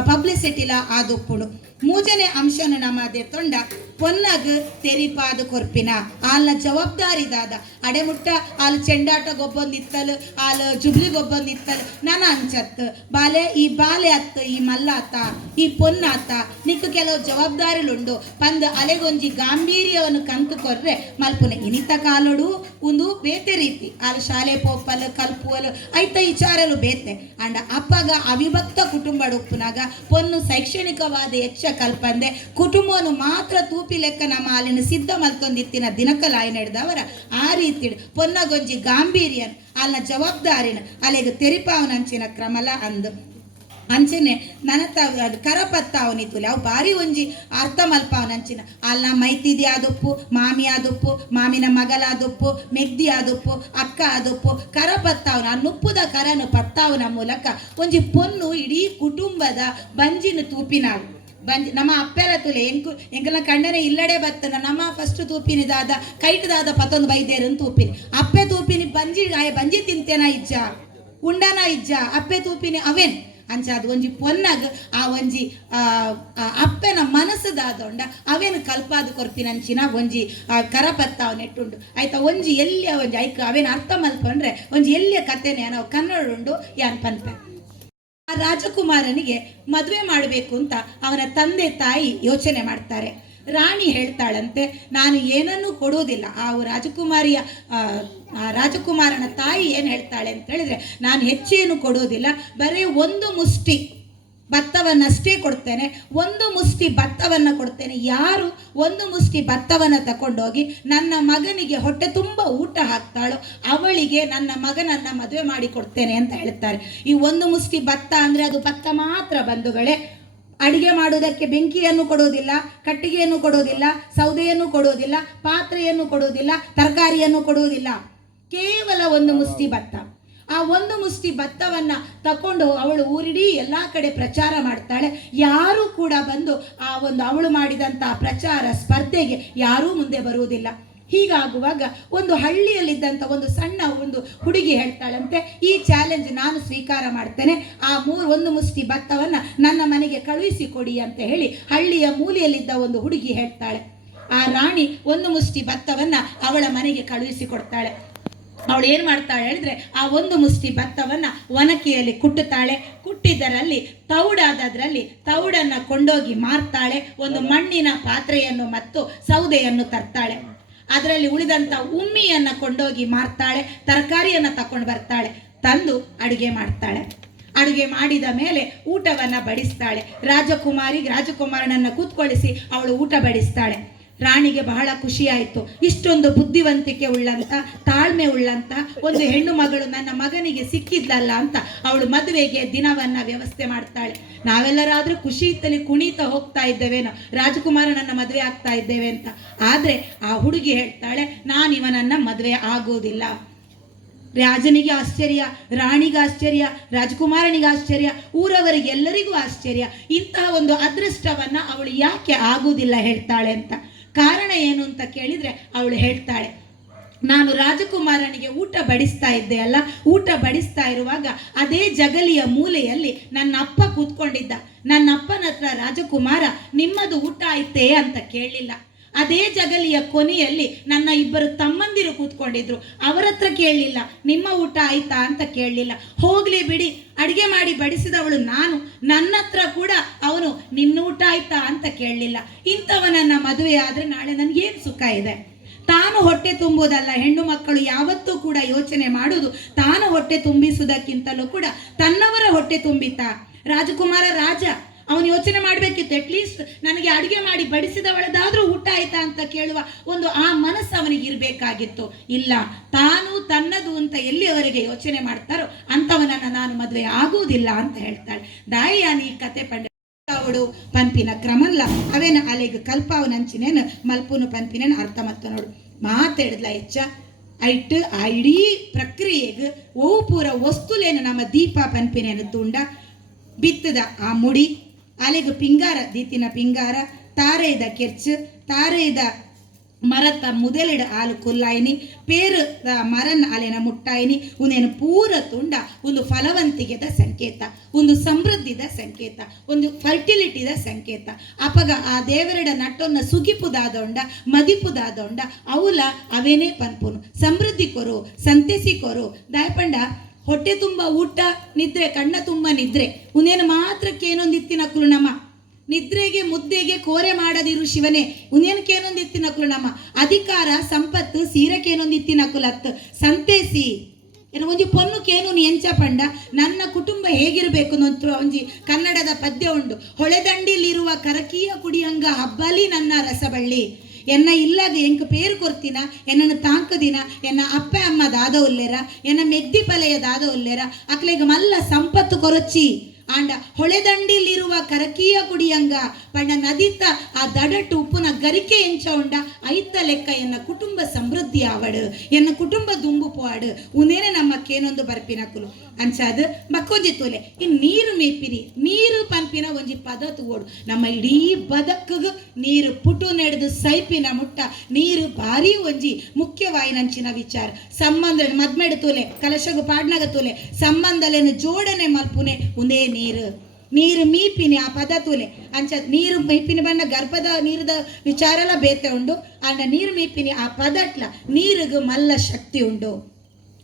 ಪಬ್ಲಿಸಿಟಿಲ ಆದುಪ್ಪುಡು ಮೂಜನೆ ಅಂಶನ ನಮ್ಮದೇ ತೊಂಡ ಪೊನ್ನಗ್ ತೆರಿಪಾದು ಕೊರ್ಪಿನ ಆಲ್ನ ಜವಾಬ್ದಾರಿದಾದ ಅಡೆಮುಟ್ಟ ಆಲ್ ಚೆಂಡಾಟ ಗೊಬ್ಬೊಂದಿತ್ತಲು ಆಲ್ ಜುಬ್ಲಿ ಗೊಬ್ಬೊಂದಿತ್ತಲು ನನ ಅಂಚತ್ ಈ ಬಾಲೆ ಅತ್ತ ಈ ಮಲ್ಲಾತ ಈ ಪೊನ್ನಾತ ನಿಕ್ ಕೆಲವು ಜವಾಬ್ದಾರಿಲುಂಡು ಪಂದ್ ಅಲೆಗೊಂಜಿ ಗಾಂಭೀರ್ಯವನ್ನು ಕಂತು ಕೊರ್ರೆ ಮಲ್ಪುನೆ ಇನಿತ ಕಾಲೊಡು ಒಂದು ಬೇತೆ ರೀತಿ ಆಲ್ ಶಾಲೆ ಪೋಪಲು ಕಲ್ಪುವಲು ಐತ ವಿಚಾರಲು ಬೇತೆ ಅಂಡ ಅಪ್ಪಗ ಅವಿಭಕ್ತ ಕುಟುಂಬ ಉಪ್ಪುನಾಗ ಪೊನ್ನು ಶೈಕ್ಷಣಿಕವಾದ ಹೆಚ್ಚ ಕಲ್ಪಂದೆ ಕುಟುಂಬವನ್ನು ಮಾತ್ರ ತೂಪಿ ಲೆಕ್ಕ ನಮ್ಮ ಅಲ್ಲಿನ ಸಿದ್ಧ ಮಲ್ತೊಂದಿತ್ತಿನ ದಿನಕಲಾಯಿ ನಡೆದವರ ಆ ರೀತಿ ಪೊನ್ನಗೊಂಜಿ ಗಾಂಭೀರ್ಯನ್ ಅಲ್ಲಿನ ಜವಾಬ್ದಾರಿನ ಅಲ್ಲಿಗೆ ತೆರಿಪಾವನಂಚಿನ ಕ್ರಮಲ ಅಂದು ಅಂಚನೆ ನನತ ಕರಪತ್ತಾವನಿತುಲೆ ಅವು ಬಾರಿ ಒಂಜಿ ಅರ್ಥ ಮಲ್ಪಾವನಂಚಿನ ಅಲ್ಲ ಮೈತಿದಿ ಆದೊಪ್ಪು ಮಾಮಿ ಆದೊಪ್ಪು ಮಾಮಿನ ಮಗಲಾದೊಪ್ಪು ಮೆಗ್ದಿ ಆದೊಪ್ಪು ಅಕ್ಕ ಆದೊಪ್ಪು ಕರಪತ್ತಾವನ ಆ ನುಪ್ಪುದ ಕರನು ಪತ್ತಾವನ ಮೂಲಕ ಒಂಜಿ ಪೊನ್ನು ಇಡೀ ಕುಟುಂಬದ ಬಂಜಿನ ತೂಪಿನಾಳು ಬಂಜಿ ನಮ್ಮ ಅಪ್ಪೆರ ತುಲೆ ಎಂಕಲ ಕಂಡನೆ ಇಲ್ಲಡೆ ಬತ್ತನ ನಮ್ಮ ಫಸ್ಟ್ ತೂಪಿನಿದಾದ ಕೈಟದಾದ ಪತ್ತೊಂದು ಬೈದೇರನ್ ತೂಪಿನಿ ಅಪ್ಪೆ ತೂಪಿನಿ ಬಂಜಿ ತಿಂತೇನ ಇಜ್ಜ ಉಂಡನ ಇಜ್ಜ ಅಪ್ಪೆ ತೂಪಿನಿ ಅವೇನ್ ಅಂಚ ಅದು ಒಂಜಿ ಪೊನ್ನಗ್ ಆ ಒಂಜಿ ಅಪ್ಪೆನ ಮನಸ್ಸುದಾದೊಂಡ ಅವೇನು ಕಲ್ಪಾದು ಕೊರ್ಪಿನಂಚಿನ ಒಂಜಿ ಕರಪತ್ತಾವ್ ನೆಟ್ಟುಂಡು ಆಯ್ತಾ ಒಂಜಿ ಎಲ್ಲಿಯ ಒಂಜಿ ಐಕ ಅವೇನು ಅರ್ಥ ಮಲ್ಕೊಂಡ್ರೆ ಒಂಜಿ ಎಲ್ಲಿಯ ಕಥೆನೆ ನಾವು ಕನ್ನಡ ಉಂಡು ಯಾನ್ ಪನ್ಪೆ ಆ ರಾಜಕುಮಾರನಿಗೆ ಮದುವೆ ಮಾಡಬೇಕು ಅಂತ ಅವನ ತಂದೆ ತಾಯಿ ಯೋಚನೆ ಮಾಡ್ತಾರೆ. ರಾಣಿ ಹೇಳ್ತಾಳಂತೆ, ನಾನು ಏನನ್ನೂ ಕೊಡೋದಿಲ್ಲ. ಆ ರಾಜಕುಮಾರನ ತಾಯಿ ಏನು ಹೇಳ್ತಾಳೆ ಅಂತ ಹೇಳಿದ್ರೆ, ನಾನು ಹೆಚ್ಚೇನು ಕೊಡೋದಿಲ್ಲ, ಬರೀ ಒಂದು ಮುಷ್ಟಿ ಭತ್ತವನ್ನಷ್ಟೇ ಕೊಡ್ತೇನೆ, ಒಂದು ಮುಷ್ಟಿ ಭತ್ತವನ್ನು ಕೊಡ್ತೇನೆ. ಯಾರು ಒಂದು ಮುಷ್ಟಿ ಭತ್ತವನ್ನು ತಗೊಂಡೋಗಿ ನನ್ನ ಮಗನಿಗೆ ಹೊಟ್ಟೆ ತುಂಬ ಊಟ ಹಾಕ್ತಾಳೋ ಅವಳಿಗೆ ನನ್ನ ಮಗನನ್ನು ಮದುವೆ ಮಾಡಿ ಕೊಡ್ತೇನೆ ಅಂತ ಹೇಳ್ತಾರೆ. ಈ ಒಂದು ಮುಷ್ಟಿ ಭತ್ತ ಅಂದರೆ ಅದು ಭತ್ತ ಮಾತ್ರ ಬಂಧುಗಳೇ. ಅಡಿಗೆ ಮಾಡುವುದಕ್ಕೆ ಬೆಂಕಿಯನ್ನು ಕೊಡೋದಿಲ್ಲ, ಕಟ್ಟಿಗೆಯನ್ನು ಕೊಡೋದಿಲ್ಲ, ಸೌದೆಯನ್ನು ಕೊಡೋದಿಲ್ಲ, ಪಾತ್ರೆಯನ್ನು ಕೊಡೋದಿಲ್ಲ, ತರಕಾರಿಯನ್ನು ಕೊಡೋದಿಲ್ಲ. ಕೇವಲ ಒಂದು ಮುಷ್ಟಿ ಭತ್ತ. ಆ ಒಂದು ಮುಷ್ಟಿ ಭತ್ತವನ್ನು ತಕೊಂಡು ಅವಳು ಊರಿಡೀ ಎಲ್ಲ ಕಡೆ ಪ್ರಚಾರ ಮಾಡ್ತಾಳೆ. ಯಾರೂ ಕೂಡ ಬಂದು ಆ ಒಂದು ಅವಳು ಮಾಡಿದಂಥ ಪ್ರಚಾರ ಸ್ಪರ್ಧೆಗೆ ಯಾರೂ ಮುಂದೆ ಬರುವುದಿಲ್ಲ. ಹೀಗಾಗುವಾಗ ಒಂದು ಹಳ್ಳಿಯಲ್ಲಿದ್ದಂಥ ಒಂದು ಸಣ್ಣ ಒಂದು ಹುಡುಗಿ ಹೇಳ್ತಾಳಂತೆ, ಈ ಚಾಲೆಂಜ್ ನಾನು ಸ್ವೀಕಾರ ಮಾಡ್ತೇನೆ, ಆ ಒಂದು ಮುಷ್ಟಿ ಭತ್ತವನ್ನು ನನ್ನ ಮನೆಗೆ ಕಳುಹಿಸಿಕೊಡಿ ಅಂತ ಹೇಳಿ ಹಳ್ಳಿಯ ಮೂಲೆಯಲ್ಲಿದ್ದ ಒಂದು ಹುಡುಗಿ ಹೇಳ್ತಾಳೆ. ಆ ರಾಣಿ ಒಂದು ಮುಷ್ಟಿ ಭತ್ತವನ್ನು ಅವಳ ಮನೆಗೆ ಕಳುಹಿಸಿಕೊಡ್ತಾಳೆ. ಅವಳು ಏನು ಮಾಡ್ತಾಳೆ ಹೇಳಿದ್ರೆ, ಆ ಒಂದು ಮುಷ್ಟಿ ಭತ್ತವನ್ನು ಒನಕೆಯಲ್ಲಿ ಕುಟ್ಟುತ್ತಾಳೆ. ಕುಟ್ಟಿದ್ದರಲ್ಲಿ ತೌಡಾದದ್ರಲ್ಲಿ ತೌಡನ್ನು ಕೊಂಡೋಗಿ ಮಾರ್ತಾಳೆ. ಒಂದು ಮಣ್ಣಿನ ಪಾತ್ರೆಯನ್ನು ಮತ್ತು ಸೌದೆಯನ್ನು ತರ್ತಾಳೆ. ಅದರಲ್ಲಿ ಉಳಿದಂಥ ಉಮ್ಮಿಯನ್ನು ಕೊಂಡೋಗಿ ಮಾರ್ತಾಳೆ. ತರಕಾರಿಯನ್ನು ತಕೊಂಡು ಬರ್ತಾಳೆ. ತಂದು ಅಡುಗೆ ಮಾಡ್ತಾಳೆ. ಅಡುಗೆ ಮಾಡಿದ ಮೇಲೆ ಊಟವನ್ನು ಬಡಿಸ್ತಾಳೆ. ರಾಜಕುಮಾರನನ್ನು ಕೂತ್ಕೊಳ್ಳಿಸಿ ಅವಳು ಊಟ ಬಡಿಸ್ತಾಳೆ. ರಾಣಿಗೆ ಬಹಳ ಖುಷಿಯಾಯಿತು. ಇಷ್ಟೊಂದು ಬುದ್ಧಿವಂತಿಕೆ ಉಳ್ಳಂತ, ತಾಳ್ಮೆ ಉಳ್ಳಂತ ಒಂದು ಹೆಣ್ಣು ಮಗಳು ನನ್ನ ಮಗನಿಗೆ ಸಿಕ್ಕಿದ್ಲಲ್ಲ ಅಂತ ಅವಳು ಮದುವೆಗೆ ದಿನವನ್ನು ವ್ಯವಸ್ಥೆ ಮಾಡ್ತಾಳೆ. ನಾವೆಲ್ಲರಾದರೂ ಖುಷಿ ಇತ್ತಲ್ಲಿ ಕುಣಿತ ಹೋಗ್ತಾ ಇದ್ದೇವೇನೋ, ರಾಜಕುಮಾರನನ್ನ ಮದುವೆ ಆಗ್ತಾ ಇದ್ದೇವೆ ಅಂತ. ಆದರೆ ಆ ಹುಡುಗಿ ಹೇಳ್ತಾಳೆ, ನಾನು ಇವನನ್ನ ಮದುವೆ ಆಗೋದಿಲ್ಲ. ರಾಜನಿಗೆ ಆಶ್ಚರ್ಯ, ರಾಣಿಗೆ ಆಶ್ಚರ್ಯ, ರಾಜಕುಮಾರನಿಗೆ ಆಶ್ಚರ್ಯ, ಊರವರಿಗೆಲ್ಲರಿಗೂ ಆಶ್ಚರ್ಯ. ಇಂತಹ ಒಂದು ಅದೃಷ್ಟವನ್ನ ಅವಳು ಯಾಕೆ ಆಗುವುದಿಲ್ಲ ಹೇಳ್ತಾಳೆ ಅಂತ. ಕಾರಣ ಏನು ಅಂತ ಕೇಳಿದ್ರೆ ಅವಳು ಹೇಳ್ತಾಳೆ, ನಾನು ರಾಜಕುಮಾರನಿಗೆ ಊಟ ಬಡಿಸ್ತಾ ಇದ್ದೆ ಅಲ್ಲ, ಊಟ ಬಡಿಸ್ತಾ ಇರುವಾಗ ಅದೇ ಜಗಲಿಯ ಮೂಲೆಯಲ್ಲಿ ನನ್ನ ಅಪ್ಪ ಕೂತ್ಕೊಂಡಿದ್ದ. ನನ್ನ ಅಪ್ಪನ ಹತ್ರ ರಾಜಕುಮಾರ ನಿಮ್ಮದು ಊಟ ಆಯ್ತೇ ಅಂತ ಕೇಳಲಿಲ್ಲ. ಅದೇ ಜಗಲಿಯ ಕೊನೆಯಲ್ಲಿ ನನ್ನ ಇಬ್ಬರು ತಮ್ಮಂದಿರು ಕೂತ್ಕೊಂಡಿದ್ರು. ಅವರ ಹತ್ರ ಕೇಳಲಿಲ್ಲ, ನಿಮ್ಮ ಊಟ ಆಯ್ತಾ ಅಂತ ಕೇಳಲಿಲ್ಲ. ಹೋಗ್ಲಿ ಬಿಡಿ, ಅಡಿಗೆ ಮಾಡಿ ಬಡಿಸಿದವಳು ನಾನು, ನನ್ನ ಹತ್ರ ಕೂಡ ಅವನು ನಿನ್ನ ಊಟ ಆಯ್ತಾ ಅಂತ ಕೇಳಲಿಲ್ಲ. ಇಂಥವನನ್ನ ಮದುವೆ ಆದ್ರೆ ನಾಳೆ ನನಗೇನು ಸುಖ ಇದೆ? ತಾನು ಹೊಟ್ಟೆ ತುಂಬುವುದಲ್ಲ, ಹೆಣ್ಣು ಮಕ್ಕಳು ಯಾವತ್ತೂ ಕೂಡ ಯೋಚನೆ ಮಾಡುವುದು ತಾನು ಹೊಟ್ಟೆ ತುಂಬಿಸುವುದಕ್ಕಿಂತಲೂ ಕೂಡ ತನ್ನವರ ಹೊಟ್ಟೆ ತುಂಬಿತಾ. ರಾಜಕುಮಾರ ರಾಜ, ಅವನು ಯೋಚನೆ ಮಾಡಬೇಕಿತ್ತು, ಅಟ್ಲೀಸ್ಟ್ ನನಗೆ ಅಡುಗೆ ಮಾಡಿ ಬಡಿಸಿದವಳದಾದ್ರೂ ಊಟ ಆಯ್ತಾ ಅಂತ ಕೇಳುವ ಒಂದು ಆ ಮನಸ್ಸು ಅವನಿಗೆ ಇರಬೇಕಾಗಿತ್ತು. ಇಲ್ಲ, ತಾನು ತನ್ನದು ಅಂತ ಎಲ್ಲಿಯವರೆಗೆ ಯೋಚನೆ ಮಾಡ್ತಾರೋ ಅಂಥವನನ್ನು ನಾನು ಮದುವೆ ಆಗುವುದಿಲ್ಲ ಅಂತ ಹೇಳ್ತಾಳೆ. ದಾಯಾನಿ ಕತೆ ಪಂಡ ಅವಳು ಪಂಪಿನ ಕ್ರಮಲ್ಲ ಅವೇನು ಅಲೆಗೆ ಕಲ್ಪಾವನಂಚಿನೇನು ಮಲ್ಪುನು ಪಂಪಿನೇನು ಅರ್ಥ ಮತ್ತ ನೋಡು ಮಾತಾಡಿದ್ಲ ಹೆಚ್ಚ ಐಟ್ ಆ ಇಡೀ ಪ್ರಕ್ರಿಯೆಗೆ ಓ ಪೂರ ವಸ್ತುಲೇನು ನಮ್ಮ ದೀಪ ಪಂಪಿನೇನು ತುಂಡ ಬಿತ್ತದ ಆ ಮುಡಿ ಅಲೆಗೆ ಪಿಂಗಾರ ದೀತಿನ ಪಿಂಗಾರ ತಾರೆದ ಕೆರ್ಚು ತಾರೆದ ಮರತ ಮುದಲಿಡ ಆಲು ಕೊಲ್ಲಾಯಿನಿ ಪೇರು ಮರನ ಅಲೆನ ಮುಟ್ಟಾಯಿನಿ ಉನೇನು ಪೂರ ತುಂಡ ಒಂದು ಫಲವಂತಿಕೆದ ಸಂಕೇತ, ಒಂದು ಸಮೃದ್ಧಿದ ಸಂಕೇತ, ಒಂದು ಫರ್ಟಿಲಿಟಿದ ಸಂಕೇತ. ಅಪಗ ಆ ದೇವರಡ ನಟ್ಟೊನ್ನ ಸುಗಿಪುದಾದೊಂಡ ಮದಿಪುದಾದೊಂಡ ಅವಲ ಅವೇನೇ ಪನ್ಪುನು ಸಮೃದ್ಧಿ ಕೊರು ಸಂತೆಸಿ ಕೊರು ದಾಯಪಂಡ. ಹೊಟ್ಟೆ ತುಂಬ ಊಟ ನಿದ್ರೆ, ಕಣ್ಣ ತುಂಬ ನಿದ್ರೆ, ಉನೇನು ಮಾತ್ರಕ್ಕೇನೊಂದಿತ್ತಿನಕ್ಕಲು ನಮ್ಮ ನಿದ್ರೆಗೆ ಮುದ್ದೆಗೆ ಕೋರೆ ಮಾಡದಿರು ಶಿವನೇ ಉನೇನಕ್ಕೇನೊಂದಿತ್ತಿನಕ್ಕಲು ನಮ್ಮ ಅಧಿಕಾರ ಸಂಪತ್ತು ಸೀರಕ್ಕೇನೊಂದಿತ್ತಿನಕ್ಕುಲತ್ತು ಸಂತೇಸಿ ಏನು ಒಂಜಿ ಪೊನ್ನುಕೇನು ಎಂಚ ಪಂಡ ನನ್ನ ಕುಟುಂಬ ಹೇಗಿರಬೇಕು ಅಂತ ಒಂಜಿ ಕನ್ನಡದ ಪದ್ಯ ಉಂಡು. ಹೊಳೆದಂಡಿಲಿರುವ ಕರಕೀಯ ಕುಡಿಯಂಗ ಹಬ್ಬಲಿ ನನ್ನ ರಸಬಳ್ಳಿ ಎನ್ನ ಇಲ್ಲಾಗ ಎಂಕ ಪೇರು ಕೊರ್ತಿನ ಎನ್ನನ್ನು ತಾಂಕದಿನ ಎನ್ನ ಅಪ್ಪ ಅಮ್ಮ ದಾದ ಉಲ್ಲೇರ ಎನ್ನ ಮೆದ್ದಿ ಪಲೆಯ ದಾದ ಉಲ್ಲೇರ ಅಕ್ಲೆಗ ಮಲ್ಲ ಸಂಪತ್ತು ಕೊರಚಿ ಆಂಡ ಹೊಳೆದಂಡಿಲಿರುವ ಕರಕೀಯ ಕುಡಿಯಂಗ ಪಂಡ ನದಿತ ಆ ದಡಟ್ಟು ಉಪ್ಪುನ ಗರಿಕೆ ಎಂಚ ಉಂಡ ಐತ ಲೆಕ್ಕ ಎನ್ನ ಕುಟುಂಬ ಸಮೃದ್ಧಿ ಆವಡು ಎನ್ನ ಕುಟುಂಬ ದುಂಬು ಪೋವಾಡು ಉನೇನೆ ನಮ್ಮಕ್ಕೇನೊಂದು ಬರ್ಪಿನಕುಲು ಅಂಚಾದ ಮಕ್ಕೊಂಜಿ ತೋಲೆ ಇನ್ ನೀರು ಮೇಪಿನಿ ನೀರು ಪಂಪಿನ ಒಂಜಿ ಪದ ತೂಗೋಡು ನಮ್ಮ ಇಡೀ ಬದಕಗ ನೀರು ಪುಟು ನೆಡೆದು ಸೈಪಿನ ಮುಟ್ಟ ನೀರು ಭಾರಿ ಒಂಜಿ ಮುಖ್ಯವಾಯಿನಂಚಿನ ವಿಚಾರ. ಸಂಬಂಧ ಮದ್ಮೆಡು ತೋಲೆ ಕಲಶಗು ಪಾಡ್ನಾಗ ತೋಲೆ ಸಂಬಂಧಲೇನು ಜೋಡಣೆ ಮಲ್ಪುನೆ ಉಂದೇ ನೀರು ಮೀಪಿನಿ ಆ ಪದ ತೂಲೆ ಅಂಚ ನೀರು ಮೀಪಿನಿ ಬಣ್ಣ ಗರ್ಭದ ನೀರದ ವಿಚಾರಲ ಬೇತೆ ಉಂಡು ಅಂಡ ನೀರು ಮೀಪಿನಿ ಆ ಪದಟ್ಲ ನೀರಿಗೂ ಮಲ್ಲ ಶಕ್ತಿ ಉಂಡು.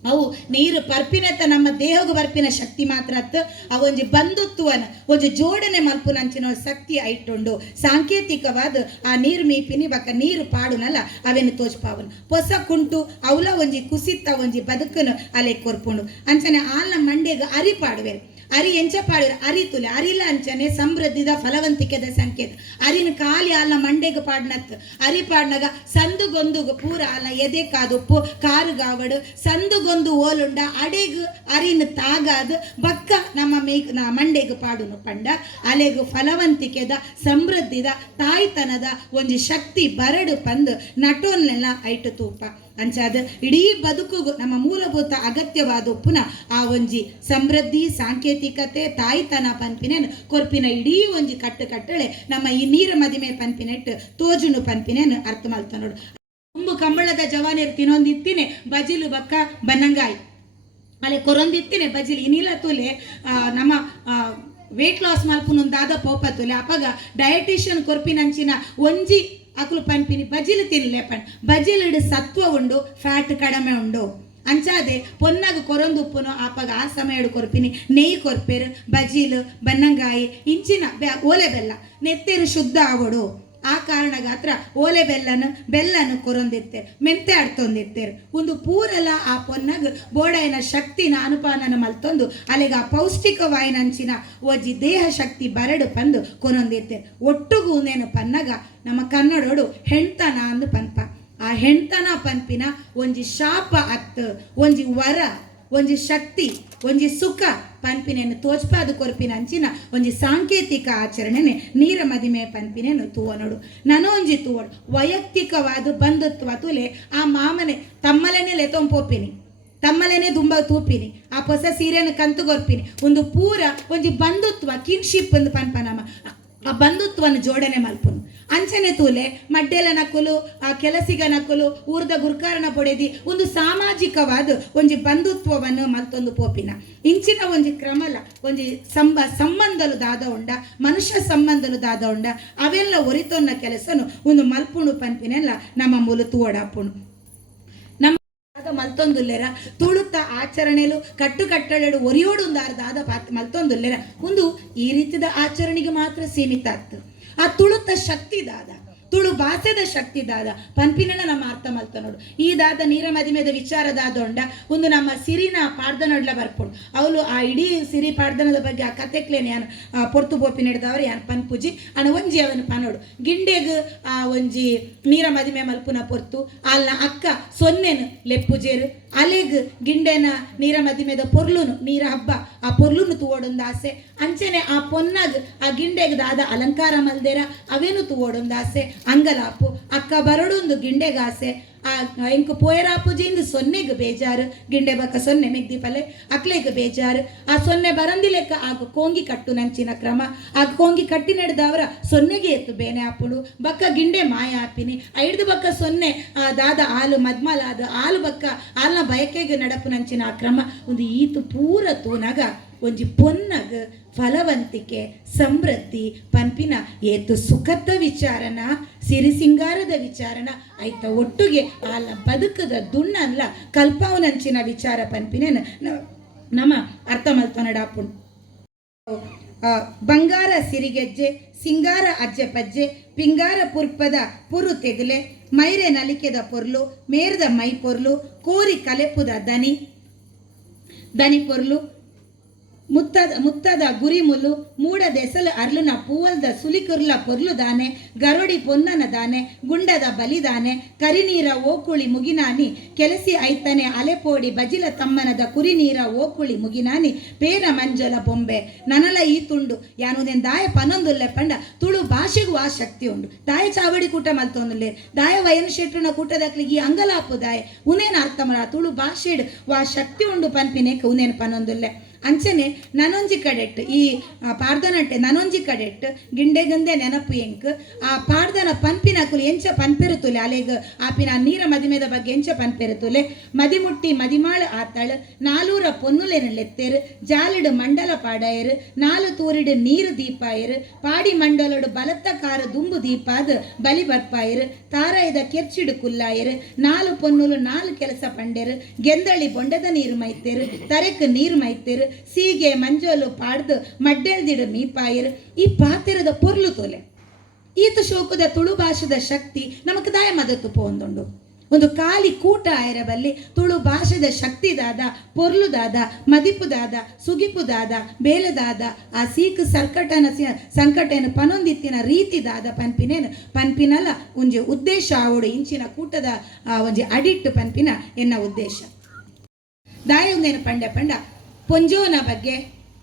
ಅವು ನೀರು ಪರ್ಪಿನತ್ತ ನಮ್ಮ ದೇಹಗೂ ಬರ್ಪಿನ ಶಕ್ತಿ ಮಾತ್ರ ಅತ್ತು ಅವೊಂಜಿ ಬಂಧುತ್ವನ ಒಂಜಿ ಜೋಡಣೆ ಮಲ್ಪುನಂಚಿನ ಶಕ್ತಿ ಐಟುಂಡು. ಸಾಂಕೇತಿಕವಾದ ಆ ನೀರು ಮೀಪಿನಿ ಬಕ್ಕ ನೀರು ಪಾಡುನಲ್ಲ ಅವೇನು ತೋಚ್ಪಾವನು ಹೊಸ ಕುಂಟು ಅವಲ ಒಂಜಿ ಕುಸಿತ ಒಂಜಿ ಬದುಕನು ಅಲೆ ಕೊರ್ಪುಂಡು ಅಂಚನೆ ಆಲ್ನ ಮಂಡೆಗ ಅರಿ ಪಾಡುವೆ. ಅರಿ ಎಂಚ ಪಾಡಿರ ಅರಿ ತುಲೆ ಅರಿಲ ಅಂಚನೆ ಸಮೃದ್ಧಿದ ಫಲವಂತಿಕೆದ ಸಂಕೇತ. ಅರಿನ ಕಾಲಿ ಅಲ್ಲ ಮಂಡೆಗ ಪಾಡ್ನತ್ ಅರಿ ಪಾಡ್ನಾಗ ಸಂದುಗೊಂದು ಪೂರ ಅಲ್ಲ ಎದೆ ಕಾದುಪ್ಪು ಕಾರುಗಾವಡು ಸಂದುಗೊಂದು ಓಲುಂಡ ಅಡೆಗು ಅರಿನ ತಾಗಾದು ಬಕ್ಕ ನಮ್ಮ ಮಂಡೆಗ ಪಾಡುನು ಪಂಡ ಅಲೆಗು ಫಲವಂತಿಕೆದ ಸಮೃದ್ಧಿದ ತಾಯ್ತನದ ಒಂಜಿ ಶಕ್ತಿ ಬರಡು ಪಂದು ನಟೋನ್ನೆಲ್ಲ ಐಟು ತೂಪ ಅಂಚಾದ ಇಡೀ ಬದುಕುಗೂ ನಮ್ಮ ಮೂಲಭೂತ ಅಗತ್ಯವಾದ ಉಪ್ಪುನ ಆ ಒಂಜಿ ಸಮೃದ್ಧಿ ಸಾಂಕೇತಿಕತೆ ತಾಯ್ತನ ಪನ್ಪಿನೇನು ಕೊರ್ಪಿನ ಇಡೀ ಒಂಜಿ ಕಟ್ಟಳೆ ನಮ್ಮ ಈ ನೀರ ಮದಿಮೆ ಪನ್ಪಿನೆಟ್ಟು ತೋಜುನು ಪನ್ಪಿನೇನು ಅರ್ಥ ಮಲ್ತ ನೋಡು. ತುಂಬು ಕಂಬಳದ ಜವಾನಿರು ತಿನ್ನೊಂದಿತ್ತಿನೇ ಬಜಿಲು ಬಕ್ಕ ಬನ್ನಂಗಾಯಿ ಅಲೆ ಕೊರೊಂದಿತ್ತಿನೇ ಬಜಿಲು ಇನ್ನಿಲ್ಲ ತೂಲೆ ನಮ್ಮ ವೇಟ್ ಲಾಸ್ ಮಲ್ಪುನೊಂದಾದ ಪೋಪತ್ತುಲೆ ಅಪಗ ಡಯಟಿಷಿಯನ್ ಕೊರ್ಪಿನಂಚಿನ ಒಂಜಿ ಅಕುಲು ಪನ್ಪಿನಿ ಬಜಿಲು ತಿನ್ಲೆ ಪಣ್ ಬಜಿಲು ಸತ್ವ ಉಂಡು ಫ್ಯಾಟ್ ಕಡಿಮೆ ಉಂಡು ಅಂಚಾದೆ ಪೊನ್ನಾಗ ಕೊರೊಂದುಪ್ಪುನು ಆಪಗ ಆ ಸಮಯ ಕೊರ್ಪಿನಿ ನೆಯ್ಯಿ ಕೊರ್ಪೇರು ಬಜೀಲು ಬನ್ನಂಗಾಯಿ ಇಂಚಿನ ಓಲೆ ಬೆಲ್ಲ ನೆತ್ತೇರು ಶುದ್ಧ ಆವಡು ಆ ಕಾರಣಗಾತ್ರ ಓಲೆ ಬೆಲ್ಲನು ಕೊರೊಂದಿತ್ತೇರು ಮೆಂತೆ ಆಡ್ತೊಂದಿತ್ತೇರು ಒಂದು ಪೂರಲ ಆ ಪೊನ್ನಾಗ ಬೋಡೈನ ಶಕ್ತಿನ ಅನುಪಾನನ ಮಲ್ತೊಂದು ಅಲ್ಲಿಗ ಆ ಪೌಷ್ಟಿಕವಾಯಿನಂಚಿನ ಒಜ್ಜಿ ದೇಹ ಶಕ್ತಿ ಬರಡು ಪಂದು ಕೊರೊಂದಿತ್ತೇರು ಒಟ್ಟುಗೂನೇನು ಪನ್ನಗ ನಮ್ಮ ಕನ್ನಡೋಡು ಹೆಣ್ತನ ಅಂದು ಪನ್ಪ ಆ ಹೆಣ್ತನ ಪನ್ಪಿನ ಒಂಜಿ ಶಾಪ ಅತ್ತು ಒಂಜಿ ವರ ಒಂಜಿ ಶಕ್ತಿ ಒಂಜಿ ಸುಖ ಪನ್ಪಿನೇನು ತೋಚ್ಪಾದು ಕೊರ್ಪಿನ ಅಂಚಿನ ಒಂಜಿ ಸಾಂಕೇತಿಕ ಆಚರಣೆನೆ ನೀರ ಮದಿಮೆ ಪನ್ಪಿನೇನು ತೂವನೋಡು ನನೊಂಜಿ ತೂವಡು ವೈಯಕ್ತಿಕವಾದ ಬಂಧುತ್ವ ತುಲೆ ಆ ಮಾಮನೆ ತಮ್ಮಲೇನೆ ಲೆತೊಂಪೋಪಿನಿ ತಮ್ಮಲೇನೆ ದುಂಬ ತೂಪಿನಿ ಆ ಹೊಸ ಸೀರೆನ ಕಂತು ಗೊರ್ಪಿನಿ ಒಂದು ಪೂರ ಒಂಜಿ ಬಂಧುತ್ವ ಕಿನ್ಶಿಪ್ ಒಂದು ಪನ್ಪನಮ ಆ ಬಂಧುತ್ವನ ಜೋಡಣೆ ಮಲ್ಪುನು ಅಂಚನೆ ತೂಲೆ ಮಡ್ಡೆಲ ನಕುಲು ಆ ಕೆಲಸಿಗ ನಕುಲು ಊರ್ದ ಗುರ್ಕಾರನ ಪೊಡೆದಿ ಒಂದು ಸಾಮಾಜಿಕವಾದ ಒಂಜಿ ಬಂಧುತ್ವವನ್ನು ಮಲ್ತೊಂದು ಪೋಪಿನ ಇಂಚಿನ ಒಂಜಿ ಕ್ರಮಲ ಒಂಜಿ ಸಂಬಂಧಲು ದಾದ ಉಂಡ ಮನುಷ್ಯ ಸಂಬಂಧಲು ದಾದ ಉಂಡ ಅವೆಲ್ಲ ಒರಿತೊನ್ನ ಕೆಲಸನು ಒಂದು ಮಲ್ಪುಣು ಪನ್ಪಿನೆಲ್ಲ ನಮ್ಮ ಮೂಲ ತೂವಡಾಪುಣು ಮಲ್ತೊಂದುಲ್ಲೆರ ತುಳುತ್ತ ಆಚರಣೆಲು ಕಟ್ಟುಕಟ್ಟಳೆಡು ಒರಿಯೋಡು ಒಂದು ಅರ್ಧ ಮಲ್ತೊಂದುಲ್ಲೆರ ಒಂದು ಈ ರೀತಿಯ ಆಚರಣೆಗೆ ಮಾತ್ರ ಸೀಮಿತ ಆಗ್ತದೆ ಆ ತುಳುತ್ತ ಶಕ್ತಿ ದಾದ ತುಳು ಭಾಷೆದ ಶಕ್ತಿ ದಾದ ಪನ್ಪಿನ ನಮ್ಮ ಅರ್ಥ ಮಲ್ತ ನೋಡು ಈ ದಾದ ನೀರ ಮದಿಮೆದ ವಿಚಾರ ದಾದೊಂಡ ಒಂದು ನಮ್ಮ ಸಿರಿನ ಪಾಡ್ದನೊಡ್ಲ ಬರ್ಪುಂಡು ಅವಳು ಆ ಇಡೀ ಸಿರಿ ಪಾಡ್ದನದ ಬಗ್ಗೆ ಆ ಕತೆಕ್ಲೇನೆ ಯಾನು ಪೊರ್ತು ಬೋಪಿನ ಹಿಡ್ದವ್ರು ಯಾನು ಪನ್ಪುಜಿ ಅಣ್ಣ ಒಂಜಿ ಅವನು ಪನೋಡು ಗಿಂಡೆಗ್ ಆ ಒಂಜಿ ನೀರ ಮದಿಮೆ ಮಲ್ಪುನ ಪೊರ್ತು ಅಲ್ಲ ಅಕ್ಕ ಸೊನ್ನೆನು ಲೆಪ್ಪುಜೇರು ಅಲೆಗ್ ಗಿಂಡೆನ ನೀರ ಮದಿಮೆದ ಪೊರ್ಲುನು ನೀರ ಹಬ್ಬ ಆ ಪೊರ್ಲುನು ತೂವೊಡೊಂದು ಆಸೆ ಅಂಚೆನೆ ಆ ಪೊನ್ನಾಗ್ ಆ ಗಿಂಡೆಗ್ ದಾದ ಅಲಂಕಾರ ಮಲ್ದೇರ ಅವೇನು ತೂವೊಡೊಂದು ಆಸೆ ಅಂಗಲಾಪು ಅಕ್ಕ ಬರಡೊಂದು ಗಿಂಡೆಗಾಸೆ ಆ ಎಂಕು ಪೋಯರಾಪುಜಿಂದು ಸೊನ್ನೆಗೆ ಬೇಜಾರು ಗಿಂಡೆ ಬಕ್ಕ ಸೊನ್ನೆ ಮೆಗ್ದಿಪಲೆ ಅಕ್ಲೆಗೆ ಬೇಜಾರು ಆ ಸೊನ್ನೆ ಬರಂದಿ ಲೆಕ್ಕ ಆಗ ಕೋಂಗಿ ಕಟ್ಟು ನಂಚಿನ ಕ್ರಮ ಆಗ ಕೋಂಗಿ ಕಟ್ಟಿ ನಡೆದವರ ಸೊನ್ನೆಗೆ ಎತ್ತು ಬೇನೆ ಹಾಪುಡು ಬಕ್ಕ ಗಿಂಡೆ ಮಾಯ ಹಾಪಿನಿ ಐಡ್ದು ಬಕ್ಕ ಸೊನ್ನೆ ದಾದ ಹಾಲು ಮದ್ಮಲಾದ ಹಾಲು ಬಕ್ಕ ಹಾಲ್ನ ಬಯಕೆಗೆ ನಡಪು ನಂಚಿನ ಆ ಕ್ರಮ ಒಂದು ಈತು ಪೂರ ತೂನಾಗ ಒಂಜಿ ಪೊನ್ನಗ ಫಲವಂತಿಕೆ ಸಮೃದ್ಧಿ ಪನ್ಪಿನ ಏತು ಸುಖದ ವಿಚಾರನ ಸಿರಿ ಸಿಂಗಾರದ ವಿಚಾರನ ಆಯ್ತ ಒಟ್ಟುಗೆ ಆಲ ಬದುಕದ ದುಣ್ಣಲ್ಲ ಕಲ್ಪಾವನಂಚಿನ ವಿಚಾರ ಪನ್ಪಿನೇನು ನಮ್ಮ ಅರ್ಥ ಮಲ್ತೊನಡಾಪುಂಡು ಬಂಗಾರ ಸಿರಿಗೆಜ್ಜೆ ಸಿಂಗಾರ ಅಜ್ಜೆ ಪಜ್ಜೆ ಪಿಂಗಾರ ಪುರ್ಪದ ಪುರು ತೆಗಲೆ ಮೈರೆ ನಲಿಕೆದ ಪೊರ್ಲು ಮೇರ್ದ ಮೈ ಪೊರ್ಲು ಕೋರಿ ಕಲೆಪುದ ದನಿ ಪೊರ್ಲು ಮುತ್ತದ ಗುರಿಮುಲು ಮೂಡ ದೆಸಲು ಅರ್ಲುನ ಪೂವಲ್ದ ಸುಲಿಕುರ್ಲ ಪೊರ್ಲು ದಾನೆ ಗರೊಡಿ ಪೊನ್ನನ ದಾನೆ ಗುಂಡದ ಬಲಿದಾನೆ ಕರಿನೀರ ಓಕುಳಿ ಮುಗಿನಾನಿ ಕೆಲಸಿ ಐತನೆ ಅಲೆಪೋಡಿ ಬಜಿಲ ತಮ್ಮನದ ಕುರಿನೀರ ಓಕುಳಿ ಮುಗಿನಾನಿ ಪೇರ ಮಂಜಲ ಬೊಂಬೆ ನನಲ ಈ ತುಂಡು ಯಾನುದೇನ್ ದಾಯ ಪನೊಂದುಲ್ಲೆ ಪಂಡ ತುಳು ಭಾಷೆಗೂ ಆ ಶಕ್ತಿ ಉಂಡು ದಾಯ ಚಾವಡಿ ಕೂಟ ಮಲ್ತೊಂದುಲ್ಲೆ ದಾಯ ವಯನ ಶೆಟ್ರುನ ಕೂಟದಕ್ಲಿಗೆ ಈ ಅಂಗಲಾಪು ದಾಯ ಉನೇನು ಅರ್ಥ ಮರ ತುಳು ಭಾಷೆಡ್ ವಾ ಶಕ್ತಿ ಉಂಡು ಪನ್ಪಿನೇಕ ಉನೇನು ಪನೊಂದುಲ್ಲೆ ಅಂಚನೆ ನನೊಂಜಿ ಕಡೆಟ್ ಈ ಪಾಡ್ದನಟ್ಟೆ ನನೊಂಜಿ ಕಡೆಟ್ ಗಿಂಡೆಗಂದೆ ನೆನಪು ಎಂಕ್ ಆ ಪಾಡ್ದನ ಪನ್ಪಿನಕುಲು ಎಂಚ ಪನ್ಪೆರುತುಲೆ ಅಲೆಗ್ ಆಪಿನ ನೀರ ಮದಿಮೆದ ಬಗ್ಗೆ ಎಂಚ ಪನ್ಪೆರುತುಲೆ ಮದಿಮುಟ್ಟಿ ಮದಿಮಾಳ ಆತಳು ನಾಲೂರ ಪೊನ್ನುಲೆನ ಲೆತ್ತೇರು ಜಾಲಿಡು ಮಂಡಲ ಪಾಡಾಯರು ನಾಲು ತೂರಿಡು ನೀರು ದೀಪಾಯರು ಪಾಡಿ ಮಂಡಲಡು ಬಲತ್ತ ಕಾರ ದುಂಬು ದೀಪಾದ ಬಲಿ ಬರ್ಪಾಯರು ತಾರಾಯದ ಕೆರ್ಚಿಡು ಕುಲ್ಲಾಯರು ನಾಲು ಪೊನ್ನುಲು ನಾಲು ಕೆಲಸ ಪಂಡೆರು ಗೆಂದಳಿ ಬೊಂಡದ ನೀರು ಮೈತೇರು ತರೆಕ್ ನೀರು ಮೈತೇರು ಸೀಗೆ ಮಂಜೋಲು ಪಾಡ್ದು ಮಡ್ಡೆಳ್ದಿಡು ಮೀಪಾಯರು ಈ ಪಾತೆರದ ಪೊರ್ಲು ತೋಲೆ ಈತ ಶೋಕದ ತುಳು ಭಾಷೆದ ಶಕ್ತಿ ನಮಕ್ ದಾಯ ಮದತ್ತು ಪೋಂದುಂಡು ಒಂದು ಕಾಲಿ ಕೂಟ ಆಯರಬಲ್ಲಿ ತುಳು ಭಾಷೆದ ಶಕ್ತಿ ದಾದ ಪೊರ್ಲು ದಾದ ಮದಿಪು ದಾದ ಸುಗಿಪು ದಾದ ಬೇಲೆದಾದ ಆ ಸೀಕ್ ಸಂಕಟನ ಪನೊಂದಿತ್ತಿನ ರೀತಿ ದಾದ ಪನ್ಪಿನಲ ಒಂಜಿ ಉದ್ದೇಶ ಆವಡು ಇಂಚಿನ ಕೂಟದ ಒಂಜಿ ಅಡಿಟ್ಟು ಪನ್ಪಿನ ಎನ್ನ ಉದ್ದೇಶ ದಾಯ ಒಂದೇನು ಪಂಡ ಪೊಂಜೋನ ಬಗ್ಗೆ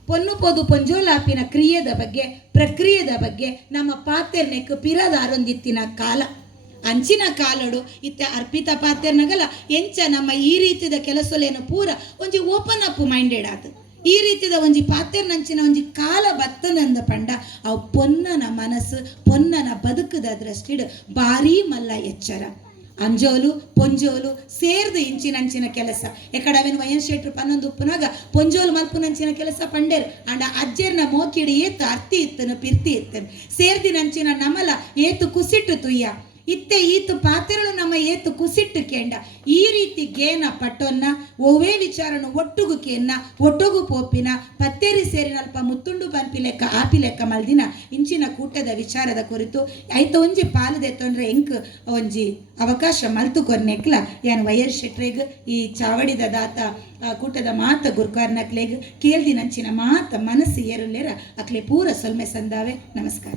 ಪೊನ್ನು ಪೋದು ಪೊಂಜೋಲಾಪಿನ ಕ್ರಿಯೆದ ಬಗ್ಗೆ ಪ್ರಕ್ರಿಯೆದ ಬಗ್ಗೆ ನಮ್ಮ ಪಾತೆರ್ನೆಕ್ ಪಿರದಾರೊಂದಿತ್ತಿನ ಕಾಲ ಅಂಚಿನ ಕಾಲಡು ಇತ್ತೆ ಅರ್ಪಿತ ಪಾತೆರ್ನಗಲ ಎಂಚ ನಮ್ಮ ಈ ರೀತಿಯ ಕೆಲಸಲೇನು ಪೂರ ಒಂಜಿ ಓಪನ್ ಅಪ್ ಮೈಂಡೆಡ್ ಆತು ಈ ರೀತಿಯ ಒಂಜಿ ಪಾತೆರ್ನಂಚಿನ ಒಂಜಿ ಕಾಲ ಬತ್ತನಂದ ಪಂಡ ಅವು ಪೊನ್ನನ ಮನಸ್ಸು ಪೊನ್ನನ ಬದುಕದ ದೃಷ್ಟಿಡ್ ಭಾರೀ ಮಲ್ಲ ಎಚ್ಚರ ಅಂಜೋಲು ಪೊಂಜೋಲು ಸೇರ್ದು ಇಂಚಿನಂಚಿನ ಕೆಲಸ ಎಕಡ ಅವೇನು ವಯನ್ ಶೆಟ್ರು ಪನ್ನೊಂದು ಉಪ್ಪುನಾಗ ಪೊಂಜೋಲು ಮಲ್ಪುನಂಚಿನ ಕೆಲಸ ಪಂಡೇರು ಅಂಡ ಅಜ್ಜೆರ್ನ ಮೋಕಿಡಿ ಏತು ಅರ್ತಿ ಇತ್ತನು ಪಿರ್ತಿ ಇತ್ತನು ಸೇರ್ದಿನಂಚಿನ ನಮಲ ಏತು ಕುಸಿಟ್ಟು ತುಯ್ಯ ಇತ್ತೆ ಈತು ಪಾತ್ರೆಗಳು ನಮ್ಮ ಏತು ಕುಸಿಟ್ಟು ಕೇಂಡ ಈ ರೀತಿ ಗೇನ ಪಟ್ಟೊನ್ನ ಓವೇ ವಿಚಾರನು ಒಟ್ಟುಗು ಕೇನ್ನ ಒಟ್ಟುಗು ಪೋಪಿನ ಪತ್ತೇರಿ ಸೇರಿನಲ್ಪ ಮುತ್ತುಂಡು ಪಂಪಿ ಲೆಕ್ಕ ಆಪಿ ಲೆಕ್ಕ ಮಲ್ದಿನ ಇಂಚಿನ ಕೂಟದ ವಿಚಾರದ ಕುರಿತು ಐತ ಒಂಜಿ ಪಾಲದೆತ್ತು ಅಂದ್ರೆ ಎಂಕ್ ಒಂಜಿ ಅವಕಾಶ ಮಲ್ತು ಕೊರ್ನೆಕ್ಲ ಯಾನ್ ವೈಯರ್ ಶೆಟ್ರೇಗ್ ಈ ಚಾವಡಿದ ದಾತ ಕೂಟದ ಮಾತ ಗುರ್ಕಾರ್ನಕ್ಲೆಗ್ ಕೇಳ್ದಿನಂಚಿನ ಮಾತ ಮನಸ್ಸು ಏರುಲ್ಲೇರ ಅಕ್ಲೆ ಪೂರ ಸೊಲ್ಮೆ ಸಂದಾವೆ. ನಮಸ್ಕಾರ.